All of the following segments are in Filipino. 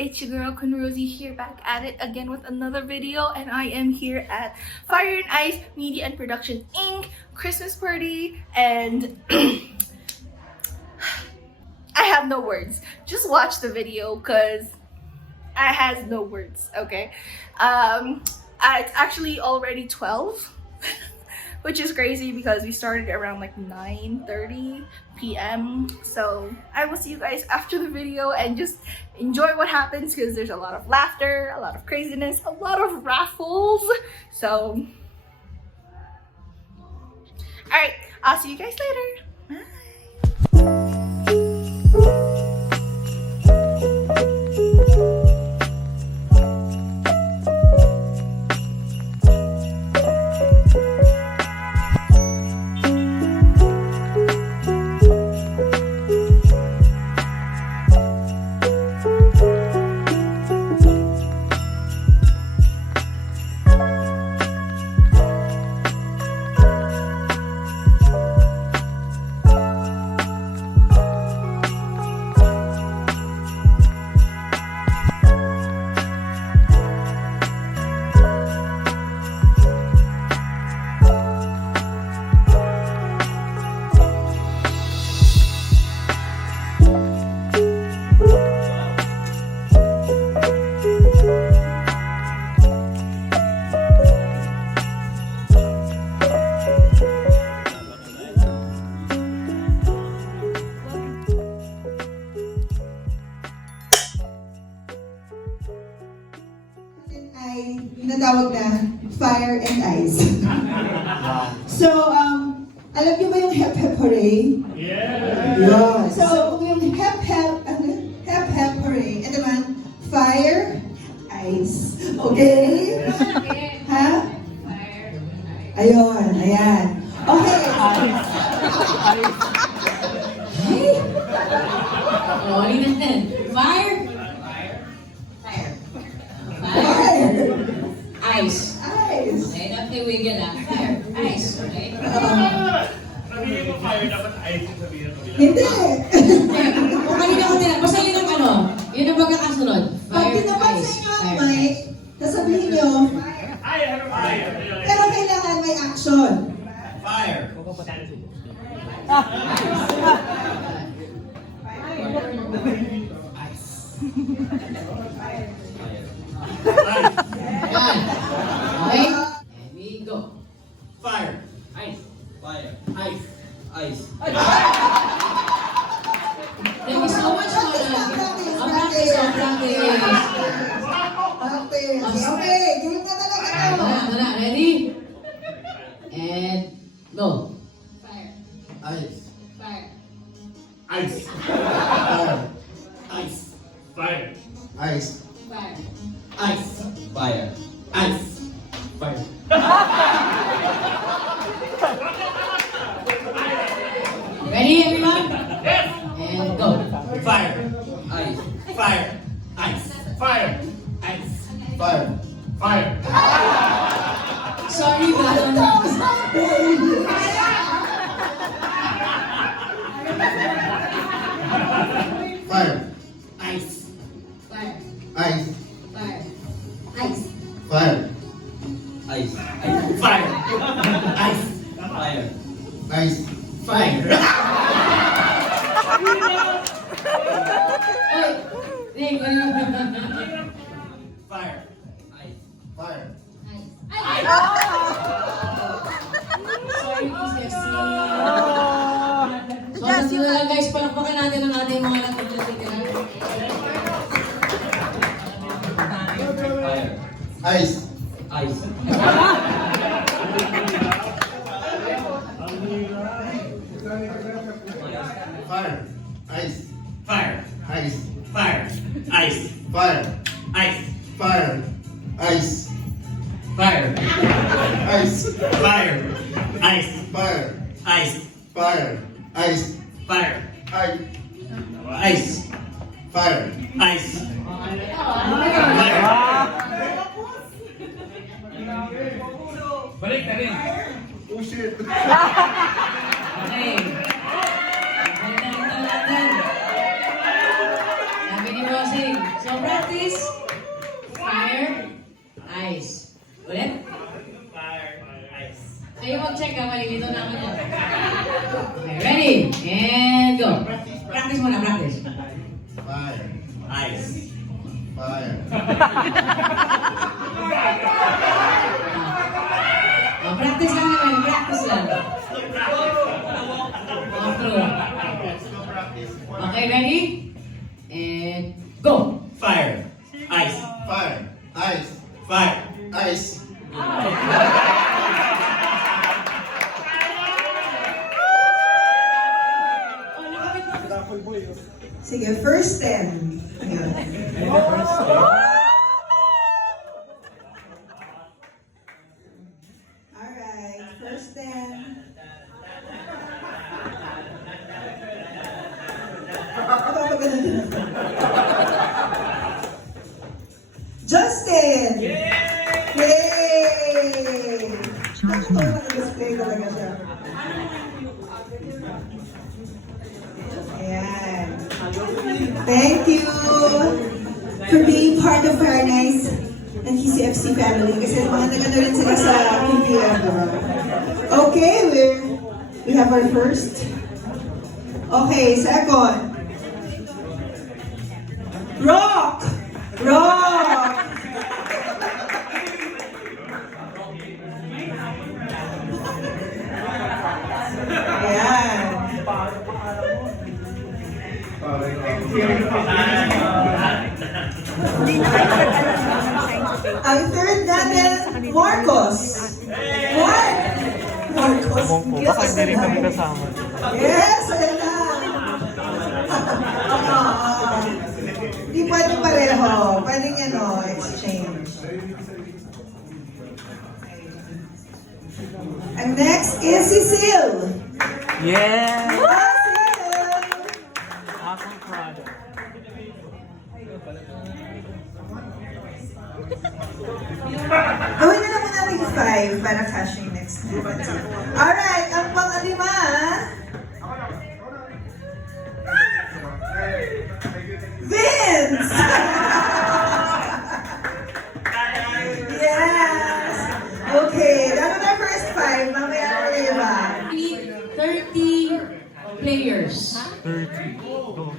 it's your girl Kun Rosie here, back at it again with another video, and I am here at Fire and Ice Media and Production Inc. Christmas party, and I have no words. Just watch the video because I has no words. Okay, it's actually already 12. Which is crazy because we started around like 9:30 p.m. So I will see you guys after the video and just enjoy what happens because there's a lot of laughter, a lot of craziness, a lot of raffles. So, alright, I'll see you guys later. Bye. Ay tinatawag na Fire and Ice. So, alam niyo ba yung Hep Hep Hooray? Yeah! Yeah. So, yung Hep Hep, Hep Hep Hooray, ito naman, Fire, Ice. Okay? Ha? Ayun, ayan. Okay. Oh, ulit natin. Fire. Fire. Fire. Ice. Ice. Okay, napiwigil lang. Fire. Ice. Okay. Sabihin mo fire, dapat ice yung sabihin mo. Hindi. Kung kanina ko nila, basta yun ang ano, yun ang magkakasunod. Pag Fire, tinapansin ice. nyo ang Fire. mic, sasabihin nyo, Ay, ano fire? pero kailangan may action. Fire! Yan. Okay? And we go. Fire! Ice. Fire! Ice. Ice! Thank you so much, Lola. Practice, Ang practice, ang practice. Practice. Okay, gawin na talaga Tara, to. tara. Ready? And go. Fire. Ice! Fire. Ice! Fire! Ice! Fire! Ice. Fire. Ice! Fire! Ice! Fire! Ready, everyone? Yes! And go. Fire! Ice! Fire! Ice! Fire! Ice! Fire. Fire! Sorry, Baron. Fire. Ice! Fire. Ice. Fire. Ice. Fire. Ice! Fire! Ice! Fire! Ice. Fire! Oy! Nick, ano yung Fire! Ice! Fire. Ay! Sorry, Miss Jessie. So, nandito na lang guys, palakpakan natin ang ating mga nagpapalagay. Fire! Ice. Ice! Fire. Ice. Fire! Ice. Fire! Ice! Fire. Ice! Fire. Ice. Fire! Ice. Fire! Ice! Fire. Ice! Fire. Ice. Fire! Ice. Ice! Fire. Ice! Balik na rin! Oh shit. Okay. Balik na rin natin. Sabi ni Bossing. So, practice! Ice. Fire. Practice lang naman, practice lang. True. Okay, ready? And go! Fire. Ice. Fire. Ice. Fire. Ice. Sige, first 10. Ayan. Alright, first 10. Justin! Yay! Nakatawa naka-display talaga siya. Ayan. Thank you for being part of Paradise and TCFC family kasi mga nagano rin sila sa PPM, diba? Okay, we have our first. Okay, second. Rock! Rock! Ayan. Ang third natin, Marcos. Mark! Marcos. Baka hindi rin kami kasama. Yes, ayan na. Hindi pwede pareho. Pwedeng exchange. And next is Cecile. Yeah! Cecile! Awesome product. Gawin na lang muna natin 5 para cashing next time. Alright, ang pang-alima. Vince! Yes! Okay, that was our first 5. Mamaya na ulit iba. 30 players. 30. Go.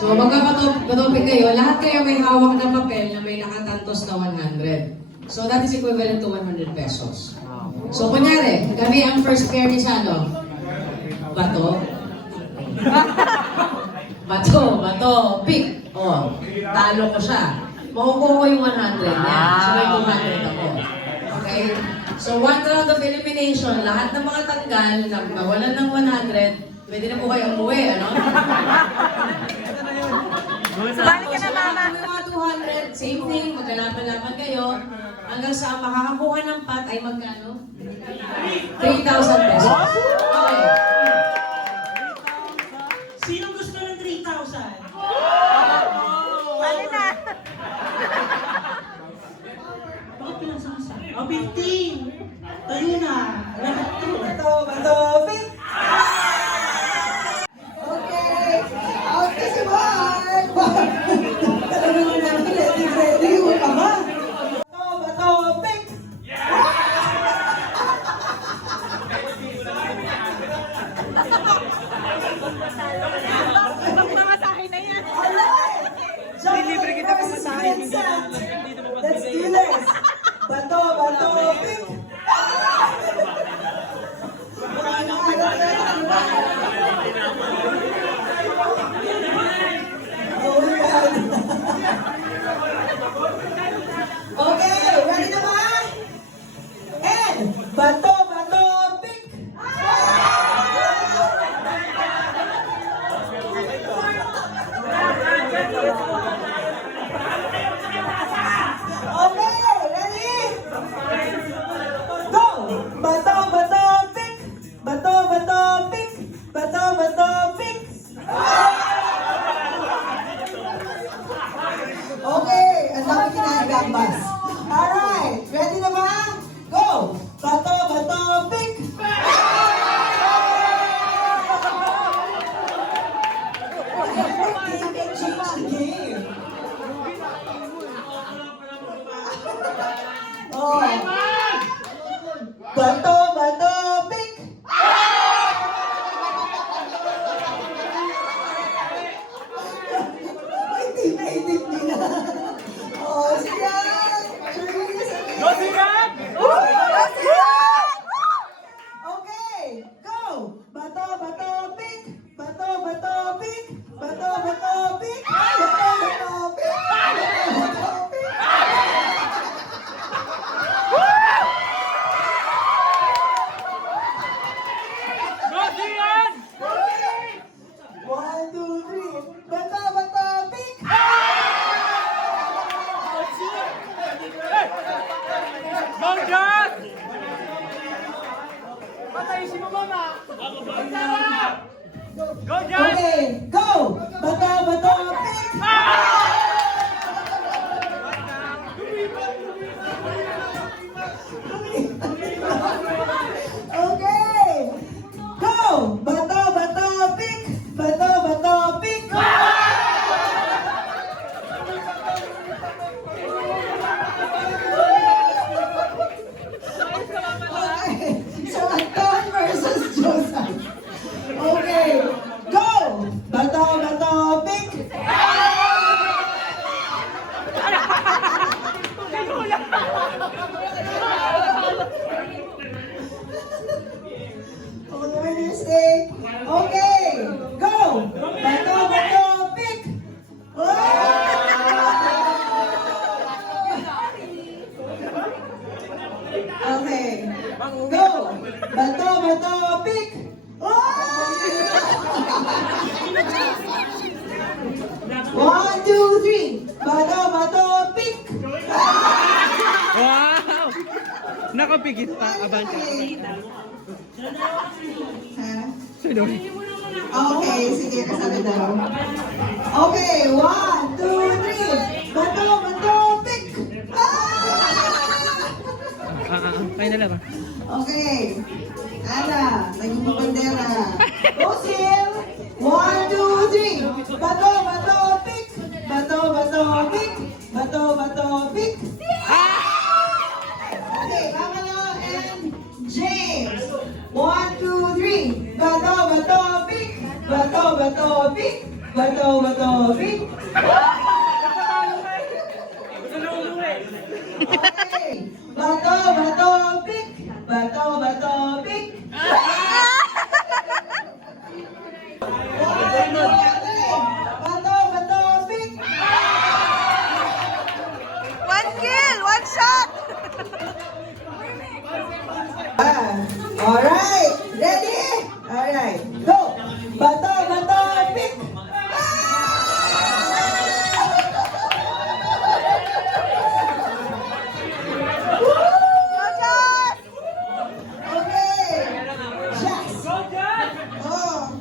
So magkakatopik kayo, lahat kayo may hawak na papel na may nakatantos na 100. So that is equivalent to 100 pesos. So kunyari, kami ang first pair ni Sano. Bato. Bato, pick. Oh, talo ko siya. Makukuha ko yung 100 niya. So may 200 ako. Okay? So one round of elimination, lahat ng mga tanggal na nawalan ng 100, pwede na po kayo umuwi, ano? Balik ka na, mama. Mga 200, same thing, magkalaban-laban kayo. Hanggang sa makakakuha ng pot ay magkano? 3,000 pesos. Okay. Sino gusto ng 3,000? Bali na. Bakit pinasasa? Oh, 15! Tayo na! Lahat to! Bato, pick! Okay. Okay si Mark! Talagang namin ready yung ama. Bato, pick! Pagmamasahe na yan. Dilibre kita pamasahe. Let's do this! Bato, pick! Oh my God! Okay, ready na ba? And, bato, pick! Okay, ready? Go! Bato, pick! Bato, pick! Bato, pick! Okay, ang dami kinagambas. Alright, ready na ba? Go! Bato, pick! Change the game. Oh. Bato, bato, pick! Ay, hindi na. Oh, siyan! Go, Sigan! Okay, go! Bato, bato, pick! Bato, bato, pick! Bato, bato, pick! Bato, bato, pick! Bato, bato, pick! Go, Sigan! 1, 2, 3. Bato, bato, pick! Go, Josh! Patay si Mama! Go, Josh! Okay, go! Bato, bato, pick! Okay! Go! Bato, bato, pick! Bato, bato, pick! Okay, so Anton versus Joseph. Okay, go! Bato, bato, pick! Oh, no mistake. Okay, go! Bato, bato, pick! Okay, go! Bato, bato, pick! One, two, three. Bato, bato, pick! Wow! Nakapigit pa, Abante. Ha? Sunod. Okay, sige, kasabi daw. Okay, 1, 2, 3. Bato, bato, pick! Kaya na lang ba? Okay. Ana, naging bandera. Go, Sil! 1, 2, 3. Bato, bato, pick! Bato, bato, pick! Bato, bato, pick! Okay, Kamala and James. 1, 2, 3. Bato, bato, pick! Bato, bato, pick! Bato, bato, pick! Okay. Bato, bato, pick! Bato, bato, pick! Bato, bato, pick! One kill, one shot. Alright, ready? Alright, go! Bato, bato, pick! Okay, Jazz! Oh.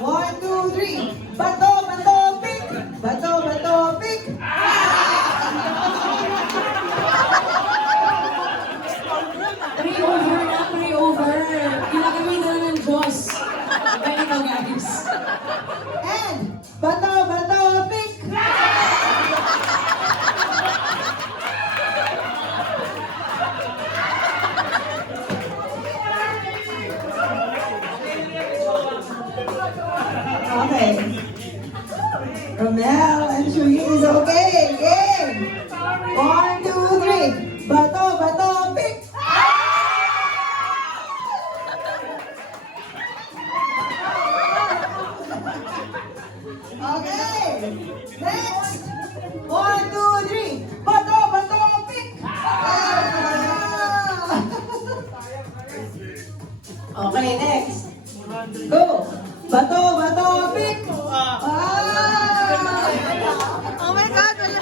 1, 2, 3. Bato, bato, pick! Bato, bato, pick! Pray over na, pray over. Kinakamay na ng Diyos. Ganito, guys. And bato, bato, pick! Okay. Romel and Shuhi is okay. Game. 1, 2, 3. Bato, bato, pick! Okay. Next. 1, 2, 3. Bato, bato, pick! Okay, next. Go. Bato, bato, pick! Oh my God, wala.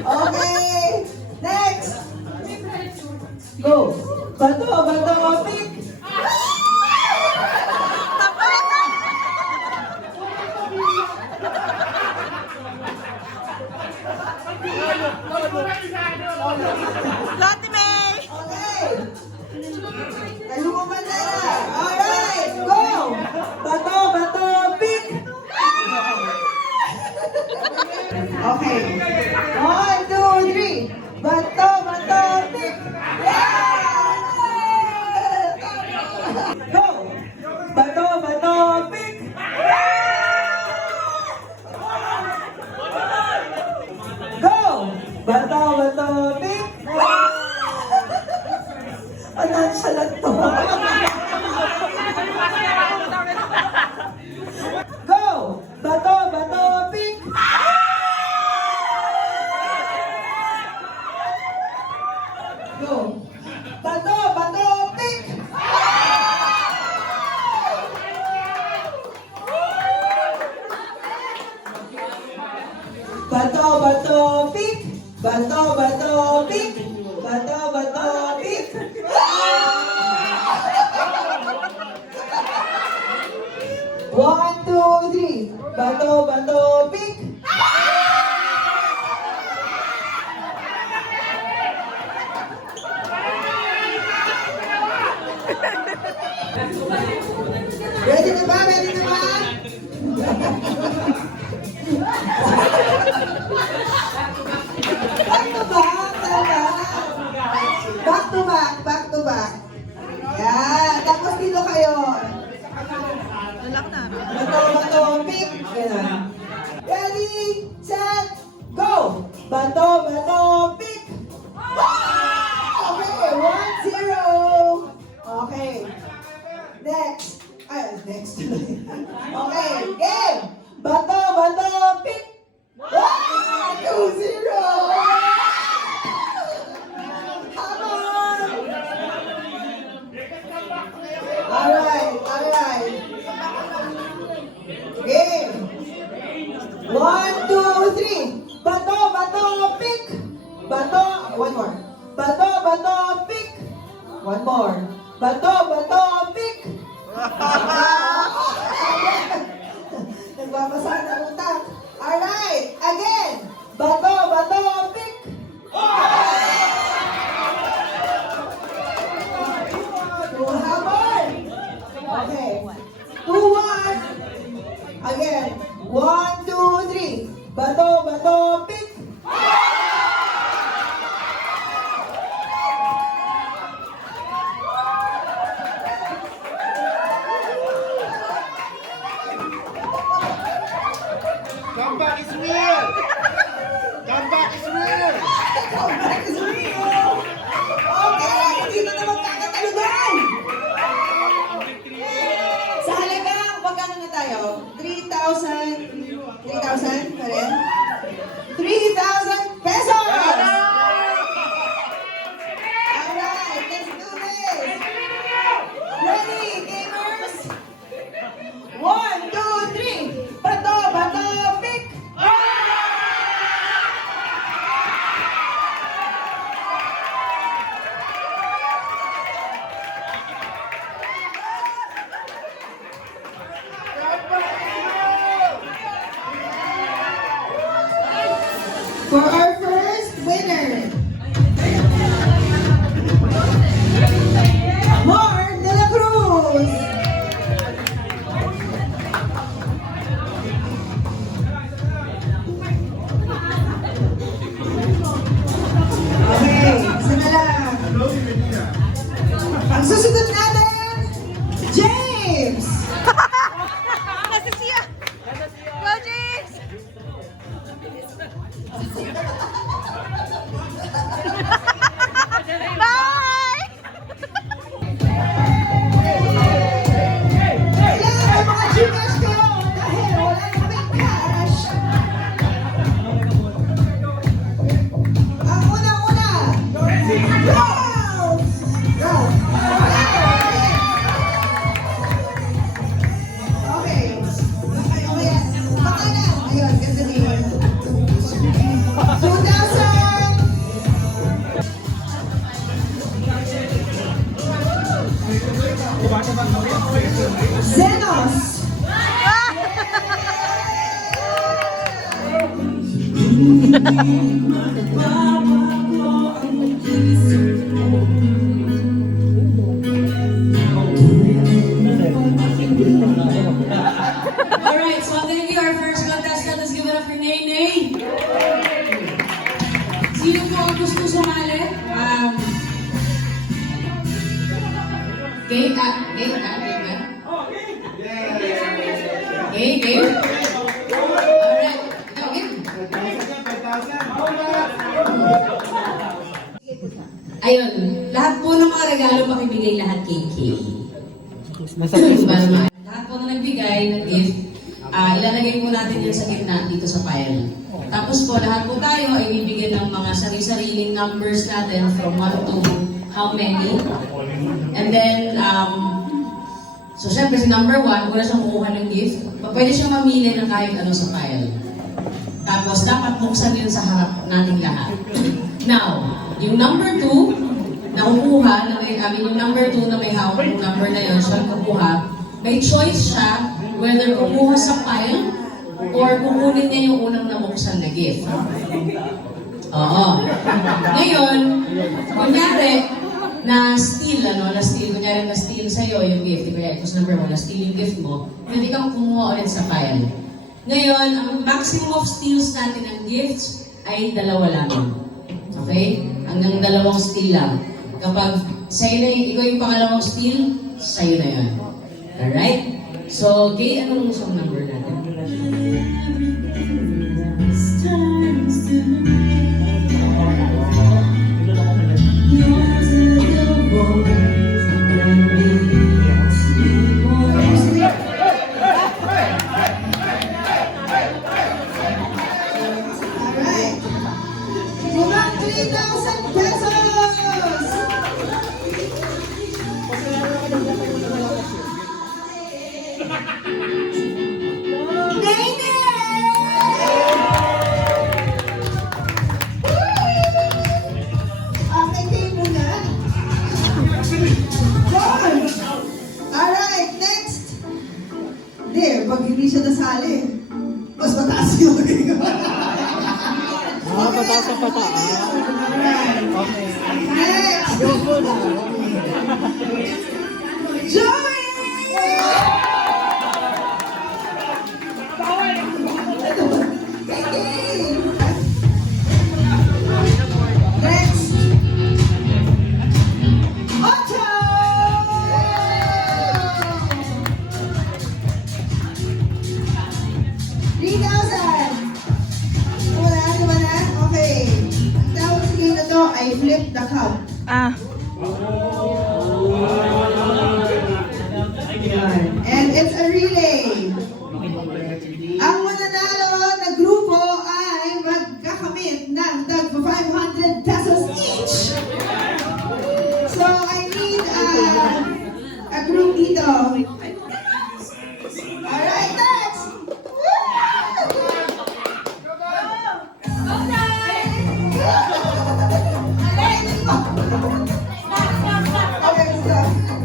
Okay. Next. Go. Bato, bato, pick! Lotte May. Okay. Tayo mo bandera. Alright, go! Bato, bato, pick! Okay. 1, 2, 3. Bato, bato, pick! Yeah! nonchalant to. Go! Bato, bato, pick! Go! Bato, bato, pick! Bato, bato, pick! Bato, bato, pick! Bato, bato, pick! One, two, three. Bato, bato, pick! Ready na ba? Ready na ba? Back to back, tama. Back to back, back to back. Yan, tapos dito kayo. Bato, bato, pick. Ganun. Ready, set, go! Bato, bato, pick. Okay, 1-0. Okay. Next. Next. Okay, game. Bato, bato, pick. 2-0. Come on. Alright, alright. Game. 1, 2, 3. Bato, bato, pick. Bato, one more. Bato, bato, pick. One more. Bato, bato, pick. Nagbabasa ng utak. Alright, again. Bato, bato, pick. Hammer. Okay. 2-1. Again. 1, 2, 3. Bato, bato, pick. Comeback is real! Comeback is real! Comeback is real! Okay, hindi na naman kakatalugan! Sa halagang, magkano na tayo? 3,000? 3,000 pa rin? 3,000 pesos! Alright, let's do this! Ready, gamers? 1, 2, 3! Bato, bato, pick! For our first winner, Mar de la Cruz. Okay, isa na lang. Ang susunod natin, James. Nasa siya! Go, James! Bye! Kailangan may mga Gcash kayo dahil wala kaming cash. Ang una-una, Ralph! Ralph! Okay. Okay, okay. Makanan. Ayun, ganda din. 2,000! Zenos! Alright, so thank you. Our first contestant, let's give it up for Nay Nay. Sino po ang gusto sumali? Game ka? Game ka? Game ka? Game? Alright. Ikaw, game. Ayun. lahat po ng mga regalo makibigay lahat kay Kay. Para lahat po na nagbigay ng gift, ilalagay po natin yun sa gitna dito sa pile. Tapos po, lahat po tayo ay bibigyan ng mga sarili-sariling numbers natin from 1 to how many. And then, so syempre si number 1, wala siyang kukuha ng gift, pwede siyang mamili ng kahit ano sa pile. Tapos dapat buksan yun sa harap nating lahat. Now, yung number 2, na kukuha, yung number 2 na may hawak yung number na yun, siya kukuha, may choice siya whether kukuha sa pile or kukunin niya yung unang nabuksan na gift. Oo. Ngayon, kunyari, na-steal, kunyari na-steal sa'yo yung gift, kunyari, kung number 1, na-steal yung gift mo, pwede kang kumuha ulit sa pile. Ngayon, ang maximum of steals natin ng gifts ay 2 lamang. Okay? Hanggang 2 steal lang. Kapag sa'yo na ikaw yung pangalawang steal, sa'yo na yun. Alright? So, Kay, anong gusto number natin? Alright. Gumang 3,000 pesos! Nene! Okay, Kay muna. Gold! Alright, next. Hindi, pag hindi siya nasali, mas mataas yung Pataas sa pataas. Next! Joey! Next! Otto! Okay. Ang tawag sa game na to ay flip the cup. And it's a relay. Ang mananalo na grupo ay magkakamit ng tag 500 pesos each. So I need a group dito. Alright, next! Okay, stop. Okay, balik!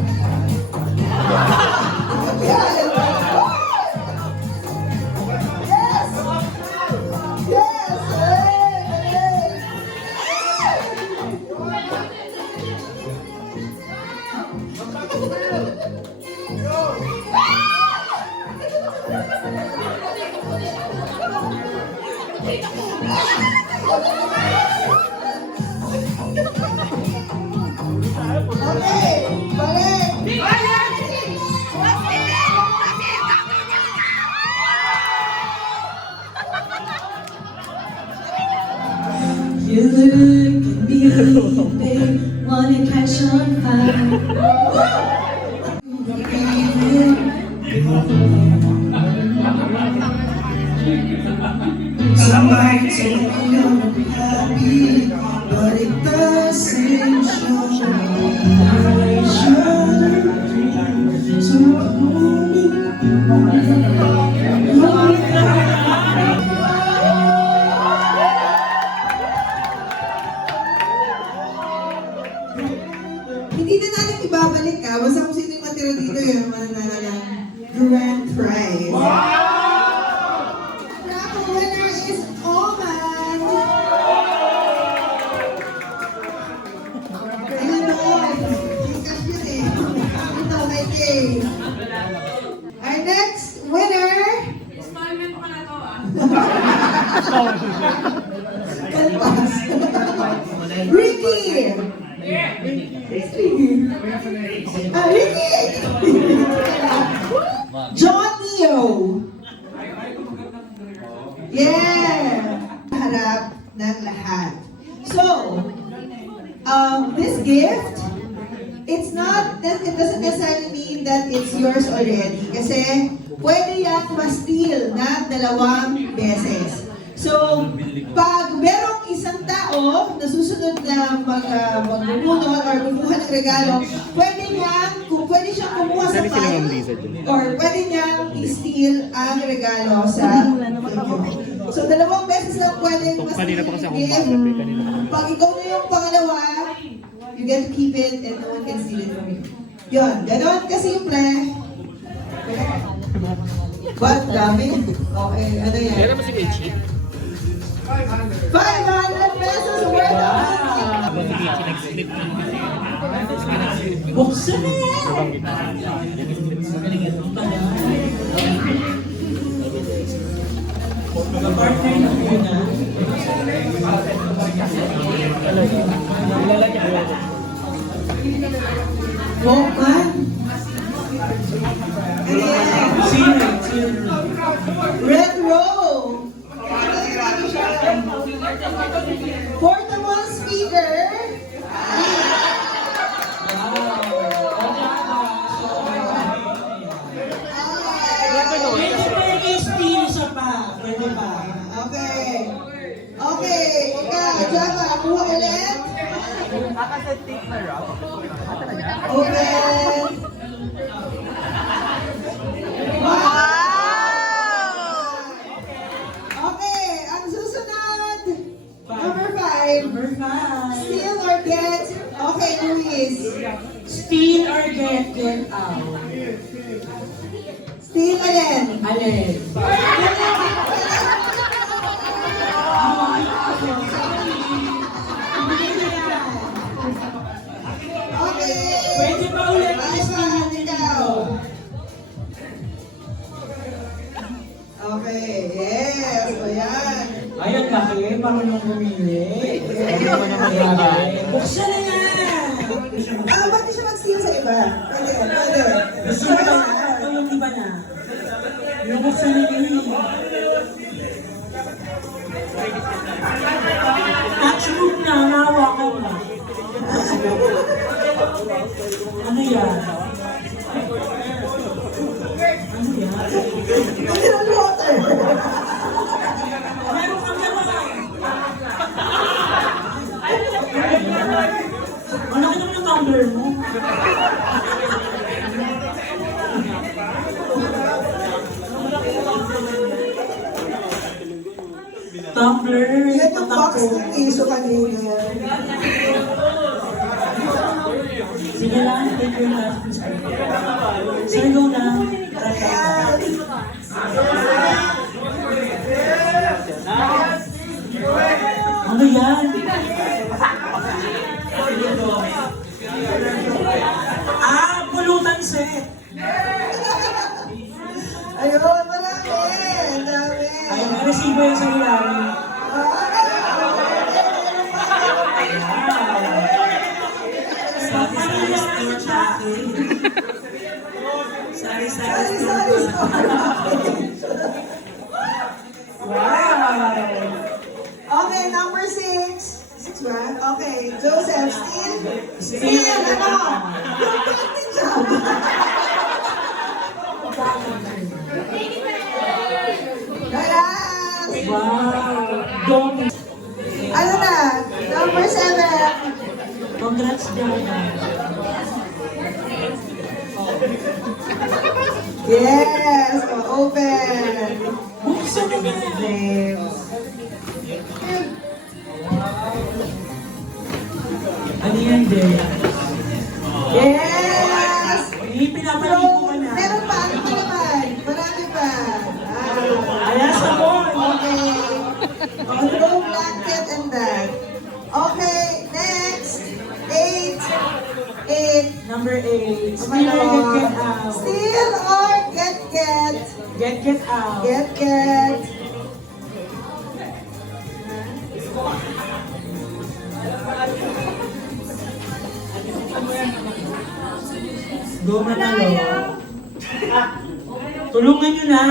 You look at me, babe, wanna catch on fire. Somebody told me I'm happy, but it doesn't show. So hindi na natin ibabalik basta kung sino yung matira dito yung mananalo ng grand prize. Raffle winner is Oman! Ayun o, discuss yun eh. Ito, may game. Our next winner... Installment pa na to Kalpas. Ricky! Ricky! John Neo! Yeah! Harap ng lahat. So, this gift, it doesn't necessarily mean that it's yours already. Kasi pwede yan ma-steal na 2 beses. So, pag merong isang tao na susunod na magbubunot or kumuha ng regalo, pwede siyang kumuha sa file or pwede niyang i-steal ang regalo sa inyo. So, 2 beses lang pwede ma-steal yung gift. Pag ikaw na yung pangalawa, you get to keep it and no one can steal it from you. Yun, ganon kasimple. But, dami. Okay, ano yan? Meron ba si Bechi? 500 pesos worth of Buksan na yan! Mag-partner na po na. Walkman. Sino? Red Row. Portable speaker. Pwede pa yung steal isa pa. Pwede pa. Okay. Okay, ikaw, Java, kuha ulit. Open. Okay, ang susunod. Number 5. Number 5. Steal or get. Okay, Luis. Steal or get out. Steal alin. Alin? Okay. Pwede pa ulit Ivan, ikaw. Okay, yes. O yan. Ayun, laki. Marunong bumili. Buksan na yan! Ba't di siya mag-steal sa iba? Pwede, pwede. Gusto mo ba? Ito yung iba na. Binubuksan na yun. Touchbook na, nahawakan na. Ano yan? Ano yan? Mineral water. Meron kang naman. Ang laki naman ng tumbler mo. Tumbler. Yan yung box ng iso kanina. Sige lang, take your last piece. Sir, go na. Ano yan? Pulutan set. Ayun, marami. Ang dami. Ay, receive yung sa ilalim. Sorry, Sorry, sorry, sorry. Wow! Okay, number 6. 6 ba? Okay, Joseph, steal. Steal, ano? Yung painting job. Relax. Wow! Don't. Ano na? Number 7. Congrats, Diana. Yes, open. Buksan na yan. James. Ano yan, Jay? Yes! Hindi pinapaligo ka na. Meron pa, ano pa naman? Marami pa. Ayas ako. Okay. Throw blanket and that. Okay, next. 8. 8. Number 8. Oh my Steal or God. get out. Steal or get. Get out. Get. Go na tayo. Tulungan nyo na.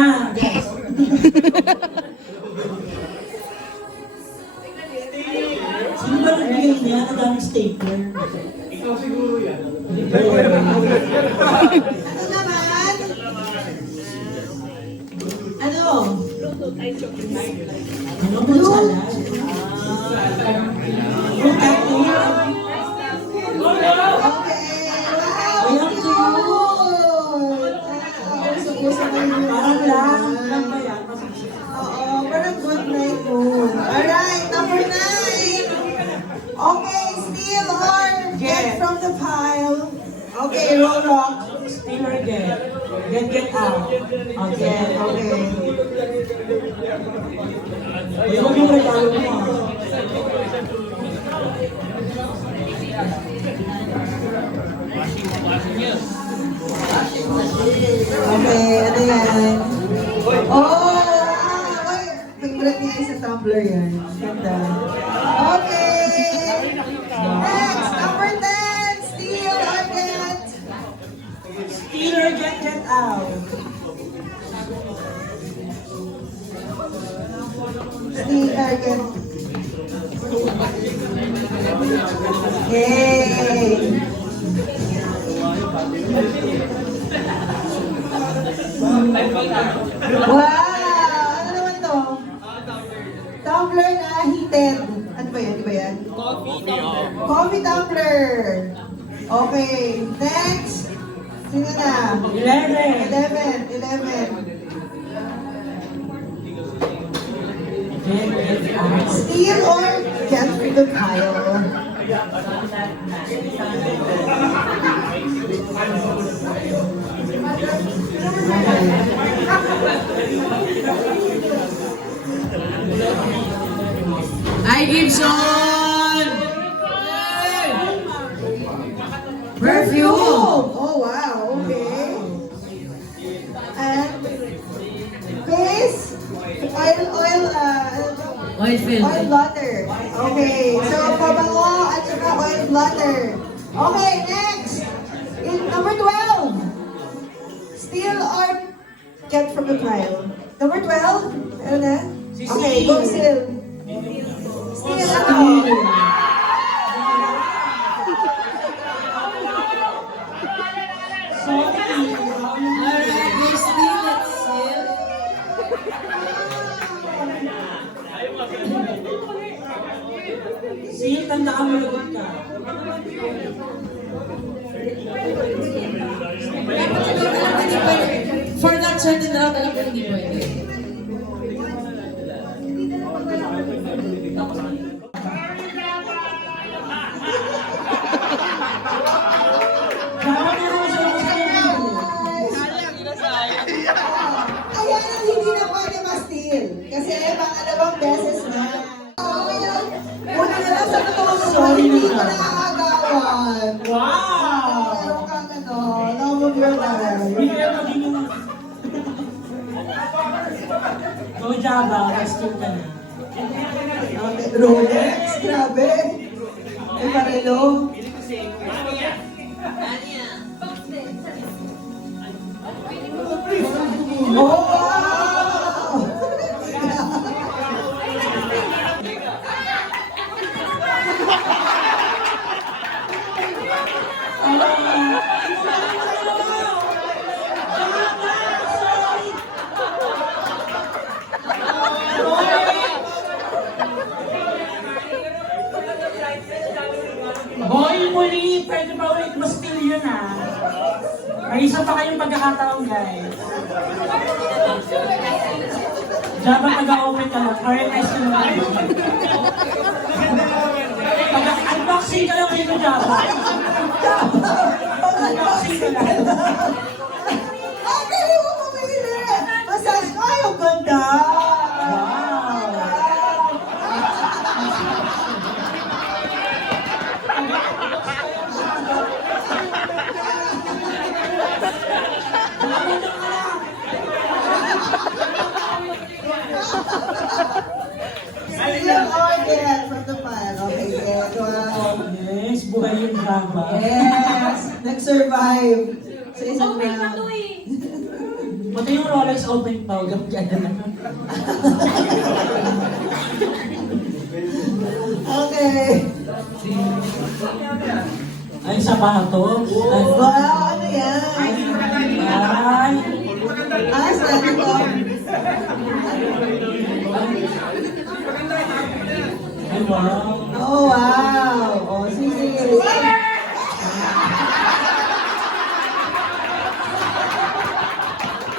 Sino ba nagbigay niya, ang daming stapler. Ikaw siguro yan. Ano naman? Ano? Ano po salad? Fruit cocktail? Okay. Wow, Ay, ang cute! Gusto-gusto ko yun. Parang lang ba yan? Oo, parang good night mood. Alright, number 9. Okay, steal or get from the pile. Okay, roll rock. Steal or get? Get out. Okay. Okay. Ay, huwag yung regalo mo. Okay, ano yan? Oh, wow! Ay, favorite niya sa Tumblr yan. Ganda. Okay! Next, number 10. Steal or get? Steal or get out. Steal or get? Yay! Wow! Ano naman to? Tumbler na heated. Ano ba yan? Di ba yan? Coffee tumbler. Okay. Next. Sino na? 11. 11. Get out. Steal or get to the pile? Hi, Gibson! Perfume! Oh, wow. Okay. And face, oil, Oil filled. oil blotter. Okay. So, pabango at saka oil blotter. Okay, next. In number 12. Steal or get from the pile. Number 12. Ano na? Okay, go steal. Steal ako. Alright, we're still at seal. Seal, tandaan mo lagot ka. For that certain route, alam ko hindi pwede. Dapat meron siya sa Ayan ang hindi na pwede ma-steal. Kasi pangalawang beses na. Okay lang. Una na lang sa totoong buhay, hindi ko nakakagawan. Wow! Meron kang love of your life. Hindi kaya maging yung... Go Java, rescue ka na. Rolex, grabe. Ay, parelo. Oh, wow! Hoy, muli, pwede ba ulit ma-steal yun ah? May isa pa kayong pagkakataon, guys. Dapat taga-open ka lang, RMS ka lang. Unboxing ka lang dito, Java. Unboxing ka lang. Ay, galing mo pumili! Masabi ko, ay, ang ganda! Steal or get from the pile. Okay, get. Wow. Yes, buhay yung Java. Yes! Nag-survive sa isang round. Pati yung Rolex open powder ka na. Okay. Ay, sapatos. Ay, Wow, ano yan? ay. Saan ito? Ay, wow. Oh, wow. Oh, sige.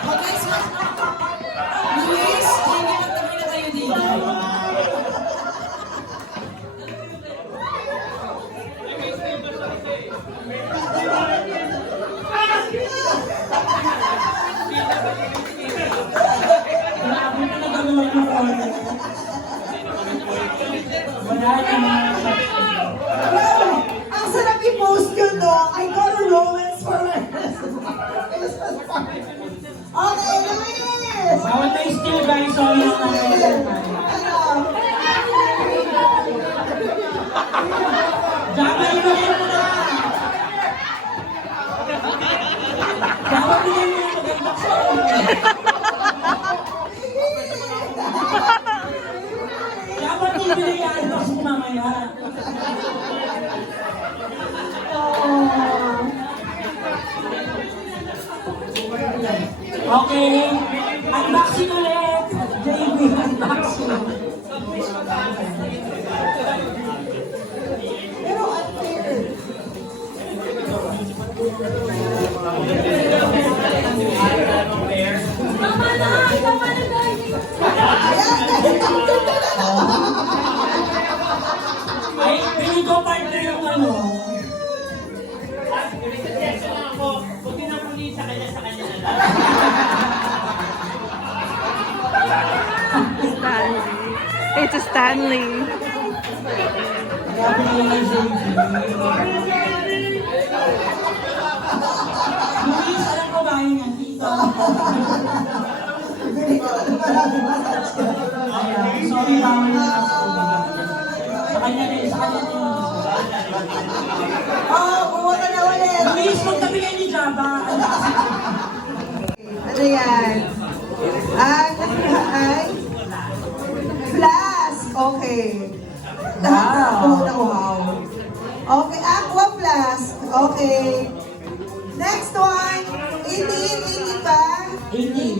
Okay, so, Luis, hindi magtabi na kayo dito. Grabe talaga naman yung order. Wala naman. Ang sarap i-post yun, no? I got a romance for my Okay, Luis! Bawal tayo still guys, sorry na tayo. Ano? Dapat ibigay mo na! Dapat ibigay mo yung magandang sa'yo. Dapat ibigay yung unbox mo mamaya. Okay, unboxing ulit! JB, unboxing. Pero unfair. Ay, pili ko partner yung ano. Stanley. It's a Stanley. Kaya pinili kay JB. Luis, alam ko ba yun yan? Tito. Ayan, sorry bawal na ako. Sa kanya rin, sa kanya rin. Oh, pumunta na ulit. Luis, magtabi kayo ni Java. Ano yan? Ay, flask. Okay. Wow. Wow. Okay, aqua flask. Okay. Next one. 18 ba? 18.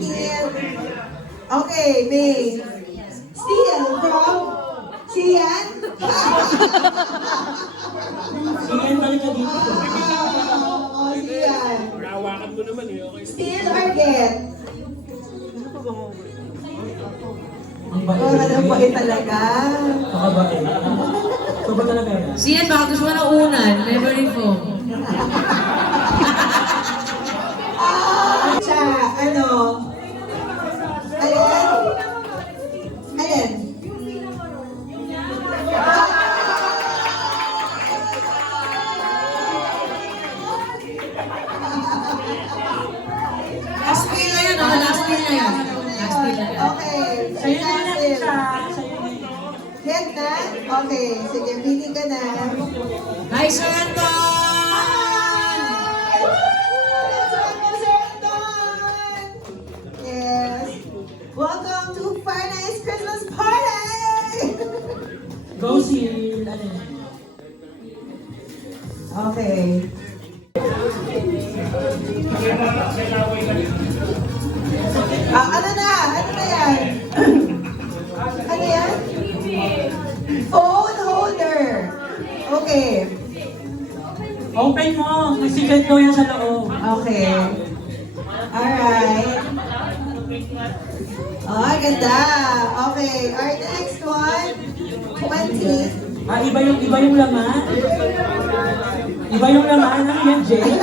Okay, May. Steel from Sian? Sige, balik ka dito. Oh, Sian. Nahawakan mo naman eh, okay. Steel or get? Ang Oh, bait. ano ba talaga? Kakabait. Ito ba talaga yan? Sian, baka gusto mo ng unan, memory foam. Siya, ano? Alin? Alin? Last meal na yun, oh. Last meal na yun. Last meal na yun. Okay. Sa'yo na yan siya. Sa'yo na yan. Head na? Okay. Sige, pili ka na. Hi, Sir Anton! Yes. Welcome to Fire Nice Christmas Party! Go see. Ano yan? Okay. Ano na? Ano na yan? Ano yan? Phone holder. Okay. Open mo. May secret daw yan sa loob. Okay. Alright. Oh, ganda. Okay. Our next one. 20. Ah, iba yung laman? Iba yung laman? Ano yan, Jay?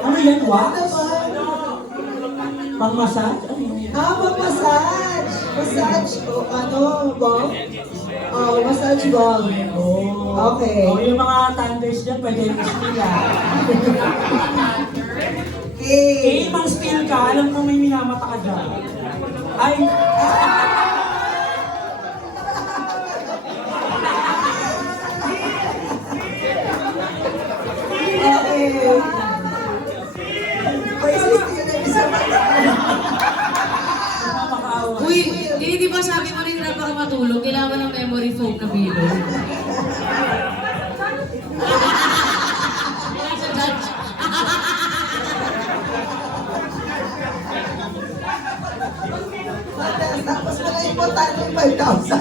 Ano yan, wax? Pang-massage? Ano yan? Pag-massage. Massage. Ano, bomb? Oh, massage bomb. Oh. Okay. Oh, yung mga thunders dyan, pwede yung nila. Okay. Eh, mang spill ka, alam mo may minamata ka dyan. Ay, Okay. Wait, makakaawa. Uy, di ba sabi mo rin na baka matulog, kailangan ng memory foam na bilog? Tapos mga importante yung 5,000.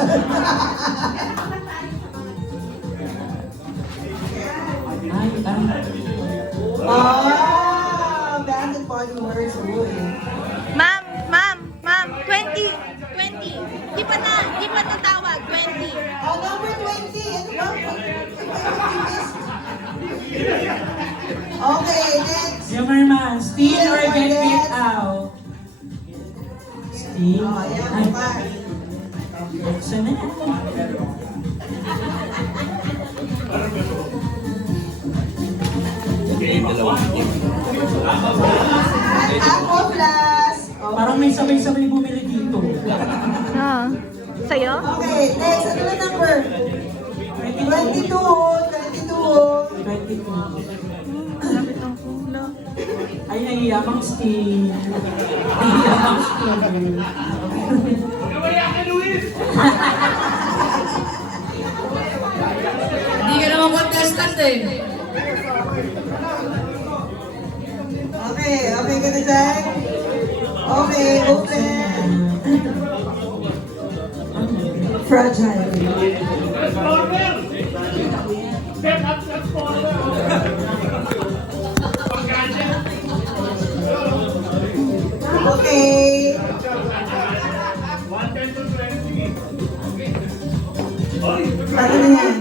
Ah, banded body works. Uy. Ma'am, 20. Di pa natawag, 20. Oh, number 20. Ano ba? Okay, next. Zimmerman, steal or get kicked out? Steal? Oh, ayan, Ay, pa. buksan na yan. Ako plus. Parang may sabay-sabay bumili dito. Ah. Sa'yo? Okay, next. Ano na number? 22. 22. Ay, nahiyamang steal. Nahiyamang steal. Hindi ka naman contestant eh. Okay, okay ka na dyan? Okay, open. Fragile. Transformer! Step up, transformer! Okay. 110 to 20. Ano na yan?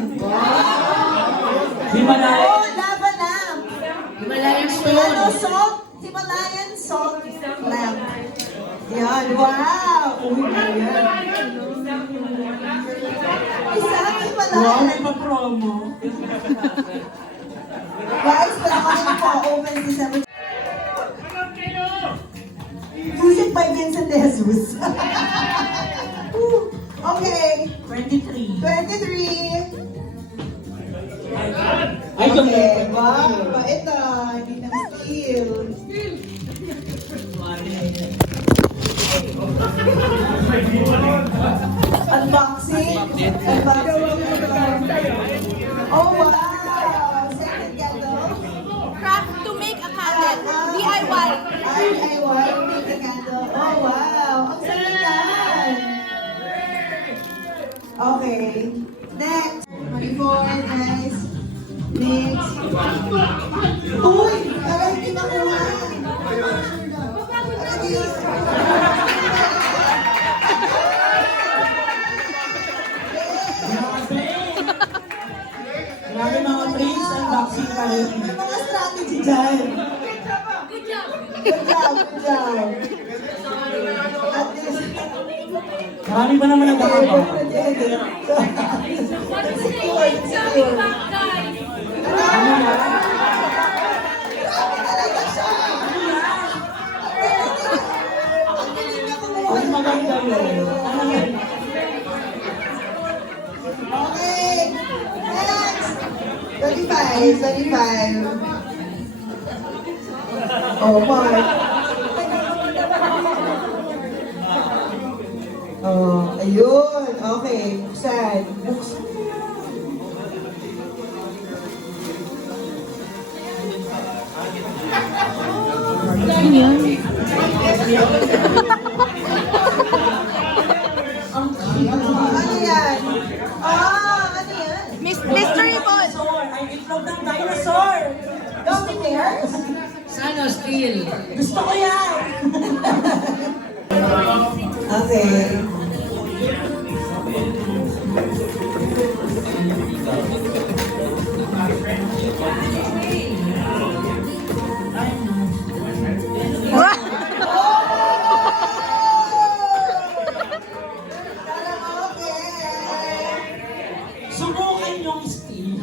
Himalaya. Oh, lava lamp. Himalayan Ano, stone. salt? Himalayan salt lamp. Yan, wow. Uy, yan. Isang Wow, Himalayan. may pa-promo. Guys, wala kami pa open December. Music by Vincent De Jesus. Okay, 23. 23. Ay, Okay, wow, bait ah. Hindi na steal. Unboxing. Oh, wow. Second candle. Craft to make a candle. DIY. DIY, make a candle. Oh, wow. Ang sarap yan. Okay. Next. Before, guys. Next. Uy! Aray, hindi makuha. Aray, Grabe mga prints, unboxing pa rin. may mga strategy dyan. Good job, good job. At least, Marami ba naman ang nakaba? secure, secure. Ano yan? Talaga siya. Ang galing niya kumuha. Mas maganda yun. Ano yan? Okay, next. 35, 35. Oh, Mark. Oh, ayun. Okay, buksan. Buksan. Ano yun? Ano yan? Ah, ano yan? Mystery ball. Dinosaur! Ay, itlog ng dinosaur! Gummy bears? Sana steal. Gusto ko yan! Okay. Subukan yung steal.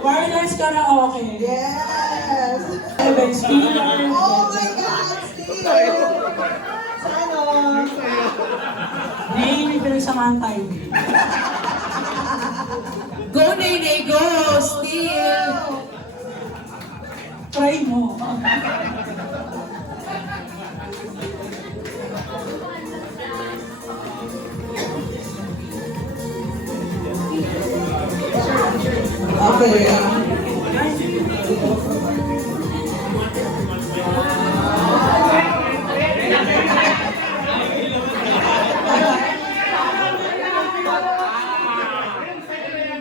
Wireless karaoke. Yes! Seven steal. Oh my God, Steve! Sa ano? Naiinip rin sa mantay. Go, Nene, go! Steal! Try mo. Okay.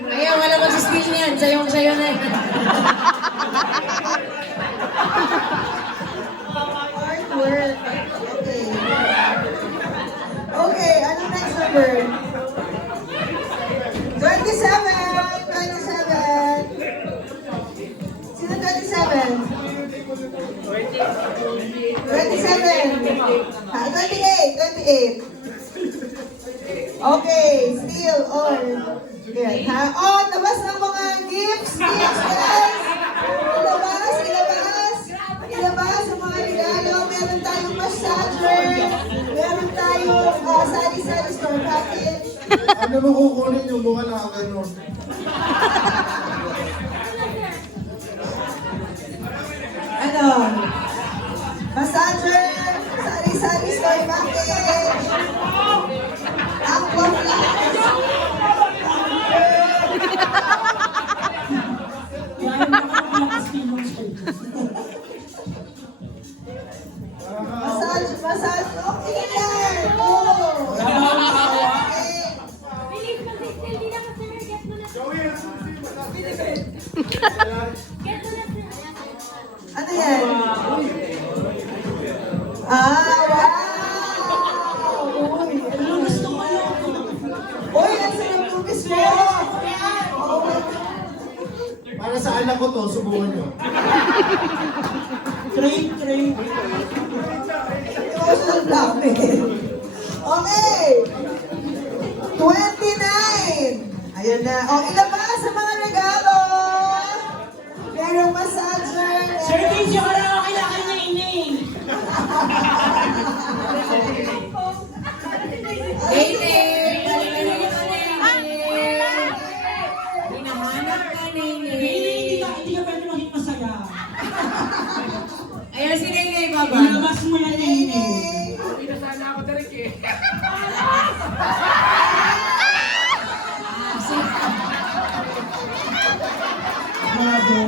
Ayan, wala mag-steal niyan. Sayong-sayo na yan. Artwork. Okay. Okay, ano next number? 27! 27! Sino 27? 27! Ha, 28! 28! Okay, still on. Yan, ha? On, labas ng mga gifts! Gifts, guys! Ilabas, ilabas! Ilabas ang mga regalo. Meron tayong massager. Meron tayong sari-sari store package. Ano mo kukunin yung mga nakaganon? Ano? Massager, sari-sari store package. Aqua flask. Kaya yung nakakalakas kilong stage. Massage. Okay yan. Oh. Okay. Ano yan? Wow! Uy, Ano gusto ko yun? uy, ang sarap ng gusto mo. Oh my God. Para sa anak ko to, subukan nyo. Trade. Emotional blackmail. Okay. 29. Ayan na. O, ilabas sa mga regalo. Merong massager. Sir, video ka lang ako kailangan niya ining. Hinahanap ka, Nene. Hindi ka pwede maging masaya. Ayan si Nene, baba. Ilabas mo yan, Nene. Grabe.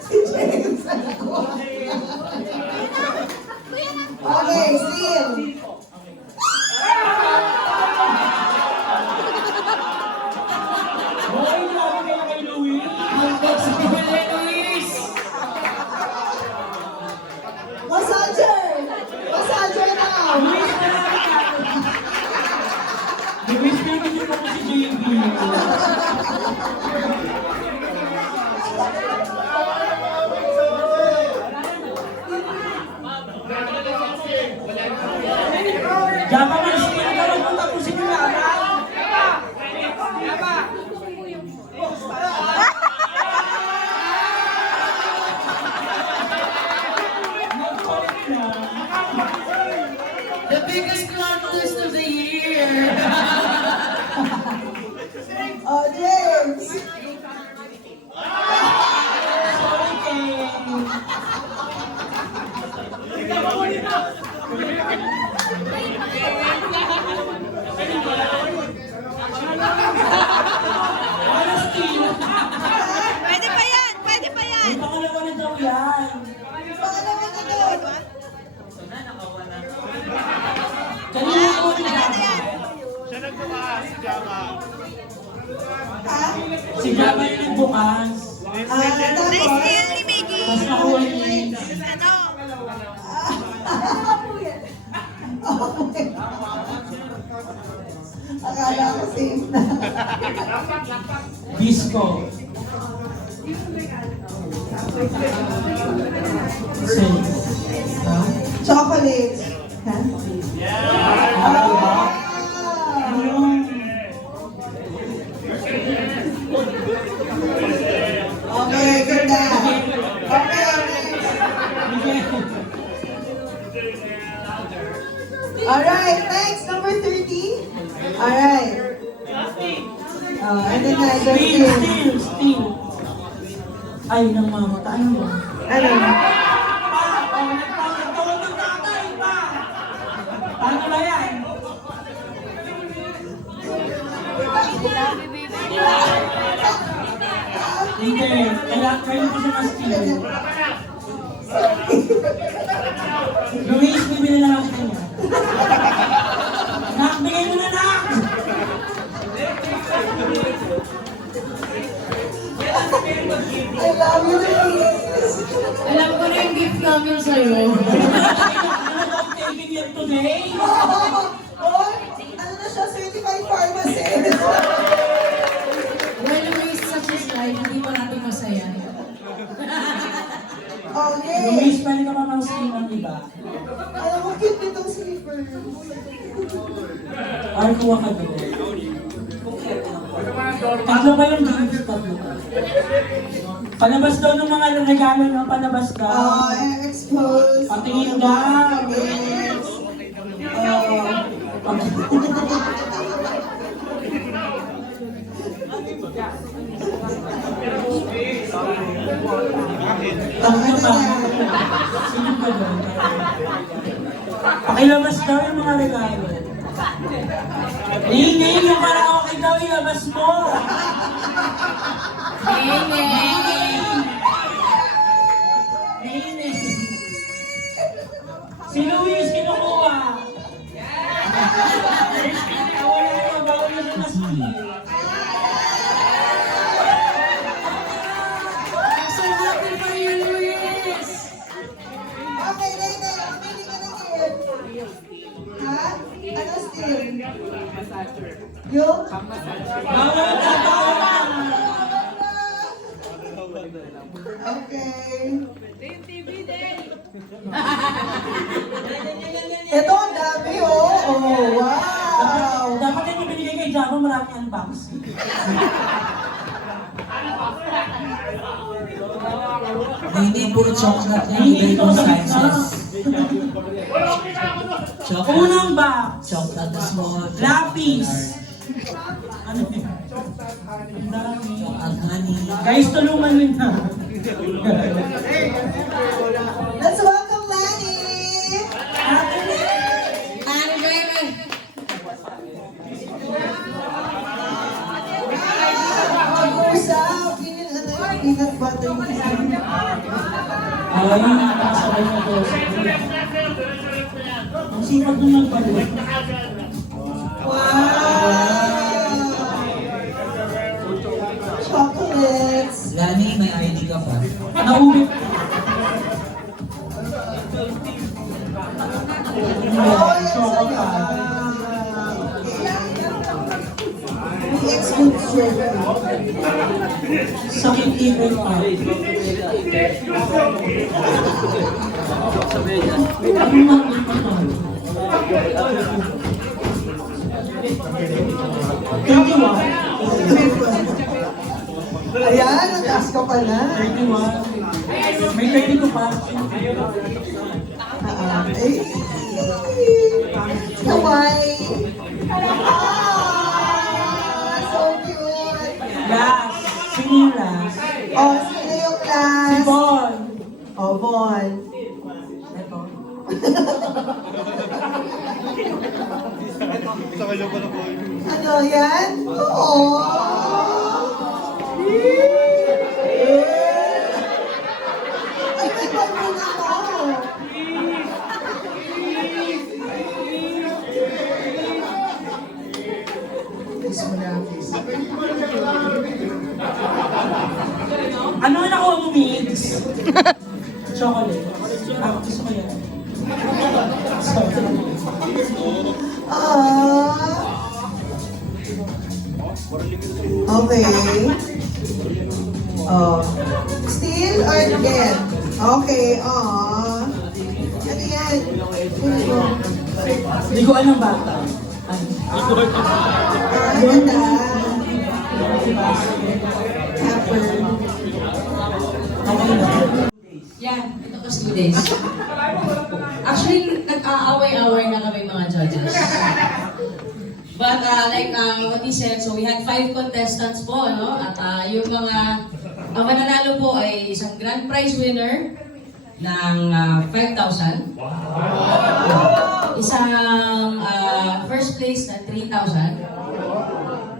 Si James. Okay, seal. Hoy, grabe kayo kay Louie. Massager. Massager now. Louie, pwede niyo po si JB. Jama, malis ka na naman kung tapusin yung laban. The biggest plot twist of the year. Oh, James. Sorry, Ken. Honesty. Pwede pa yan! Pwede pa yan! May pangalawa na daw yan. Pangalawa na doon. Kanina ako sinama. Siya nagbukas, si Jama. Ha? Si Jama yung nagbukas. Tapos, Na-steal ni Maggie! Tapos nakuha niya. Ano? akala ko safe na. Disco. Safe. Chocolates. Ha? Ah! Okay, ganda. Okay, next. Alright, next, number 30. Alright. Ano na, Steal. Ay, nang mamata. Ano ba? Ano? Nagpapagtawag ng tatay pa. Ano ba yan? Love you, baby. Hindi, kaya ko siya na-steal. Luis, bibili na lang sa kanya. Nak, bigay mo na, Nak! I love you, Luis. Alam ko na yung gift namin sa'yo. Ano daw taping yan today? Oh, ano na siya, certified pharmacist. Well, Luis, such is life, hindi pa natin masaya. Okay. Luis, pwede ka pa mang-steal ng iba? Alam mo, cute nitong slippers. Ay, kuha ka doon. Tatlo ba yung gift? Tatlo. Palabas daw ng mga regalo nyo, palabas daw. Oh, expose. Patingin daw. Yes. Ano ba? Sino ba doon? Pakilabas daw yung mga regalo. Ning, yung parang okay daw, ilabas mo. Ning. Si Luis kinukuha. Wala na, bawal na sa maski. Salamat pa rin, Luis! Okay, Rene, pili ka ng gift. Ha? Ano still? Yung? Bawal na, bawal na. Okay. Ito, ang dami, oh. Oh, wow. Dapat yan yung binigay kay Java, maraming unboxing. Hindi puro chocolate yan, Hindi ito iba-ibang sa sizes. Chocolate, Unang box. chocolate na small, Lapis. Ano yun? Ang dami. chocolate honey. Guys, tulungan mo na. Let's welcome Lani. Ano ba yun? Mag-uusap. Yun yung ano yung peanut butter. Ay, nakasabay na to. Ang sipag nung nagpalit. Wow. Chocolates. Lani, may ID ka pa. Nauwi. Oh, yan sa'yo. May ex-good shirt. Sakit even pa. Ano man ito to? 21. Ayan, ang taas ka pala. 31. May 32 pa. Ay. Kawaii. So cute. Last. Sino yung last? Oh, sino yung Si last? Bon. Oh, Bon. Ito. Ano yan? Oo. Ay, may balloon ako. Kiss mo na, kiss. Ano na ako mo mix? Chocolate. Gusto ko yan. Sorry. Okay. Oh. Still or dead? Okay, Ano yan? Hindi ko alam bata. Ganda. Capper. Okay na. Yan, ito ko students. Actually, nag-aaway-away na kami mga judges. But like what he said, so we had 5 contestants po, no? At yung mga, ang mananalo po ay isang grand prize winner ng 5,000. Isang first place na 3,000.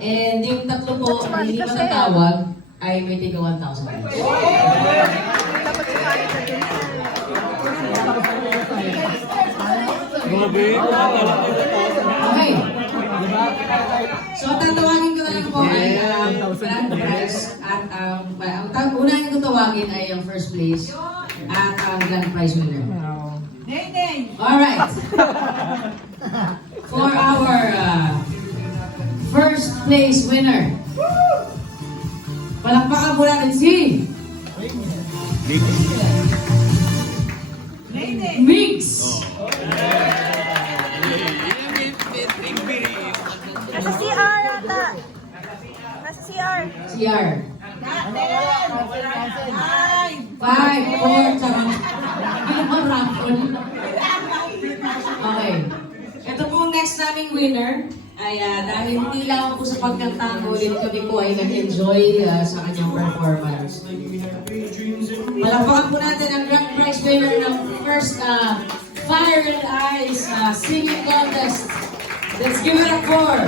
And yung tatlo po, hindi matatawag, ay may tiga 1,000 each. Okay. So, tatawagin ko na lang po ay grand prize at unahin ko tawagin ay ang first place at ang grand prize winner. Alright. For our first place winner, palakpakan po natin si Mix! Nasa CR ata. Nasa CR. CR. 5, 4, tsaka ano raffle? Okay. Ito pong next naming winner ay dahil hindi lang po sa pagkanta ulit kami po ay nag-enjoy sa kanyang performance. Palakpakan po natin ang grand prize winner ng first Fire and Ice singing contest. Let's give it up for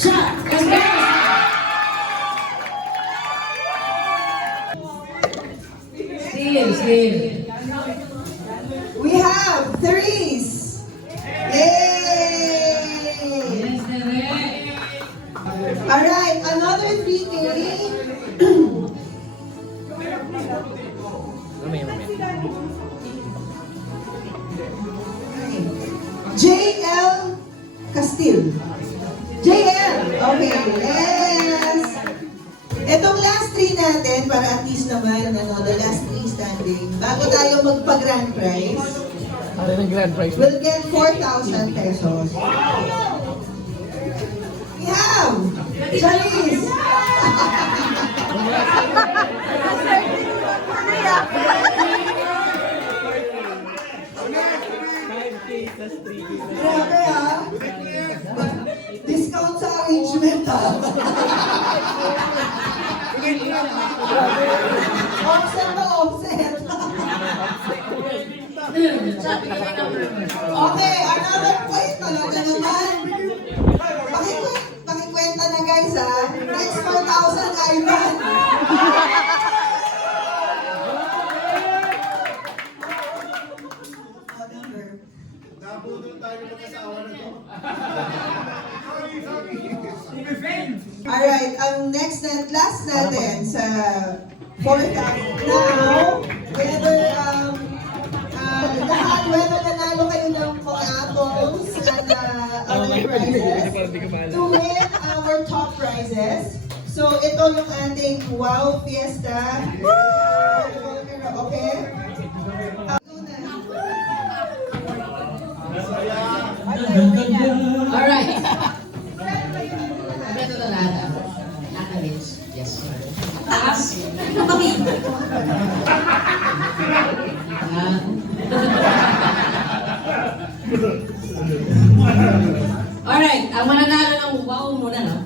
Cha! Steve. We have threes. Yay! Yes, Derek. Alright, another 3K. JL Castil. JL! Okay, yes! Itong last 3 natin, para at least naman, the last 3 standing, bago tayo magpa-grand prize, we'll get 4,000 pesos. We have Janice! Grabe ah! Discount sa arrangement ah! Offset to offset! Okay, another point talaga naman. Pakikwenta na guys ha. Next 4,000 Ivan. Alright, ang next na last natin sa 4,000 now, whether lahat, whether nanalo kayo ng apples and other prizes, to win our top prizes. So, ito yung ating Wow Fiesta. Okay? Alright. Ito na lahat. Nakalis. Yes. Taas. Kami. Alright. Ang mananalo ng wow muna, no?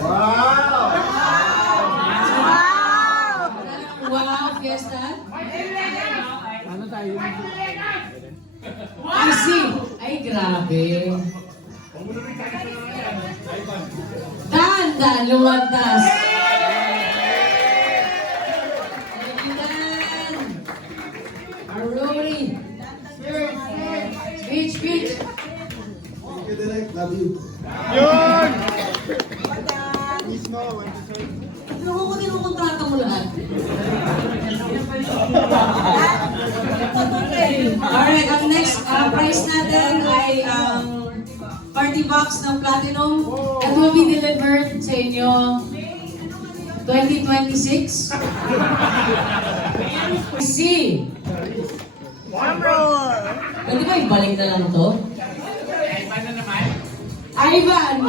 Wow! Wow Fiesta. Ano tayo? I see. Ay, grabe. Dan, lumantas. Thank you, Dan. Aruri. Speech. Love you. Kukunin mo kontrata mo lahat. Alright, ang next prize natin ay party box ng Platinum. It will be delivered sa inyo 2026. See! Pwede ba ibalik na lang to? Ivan!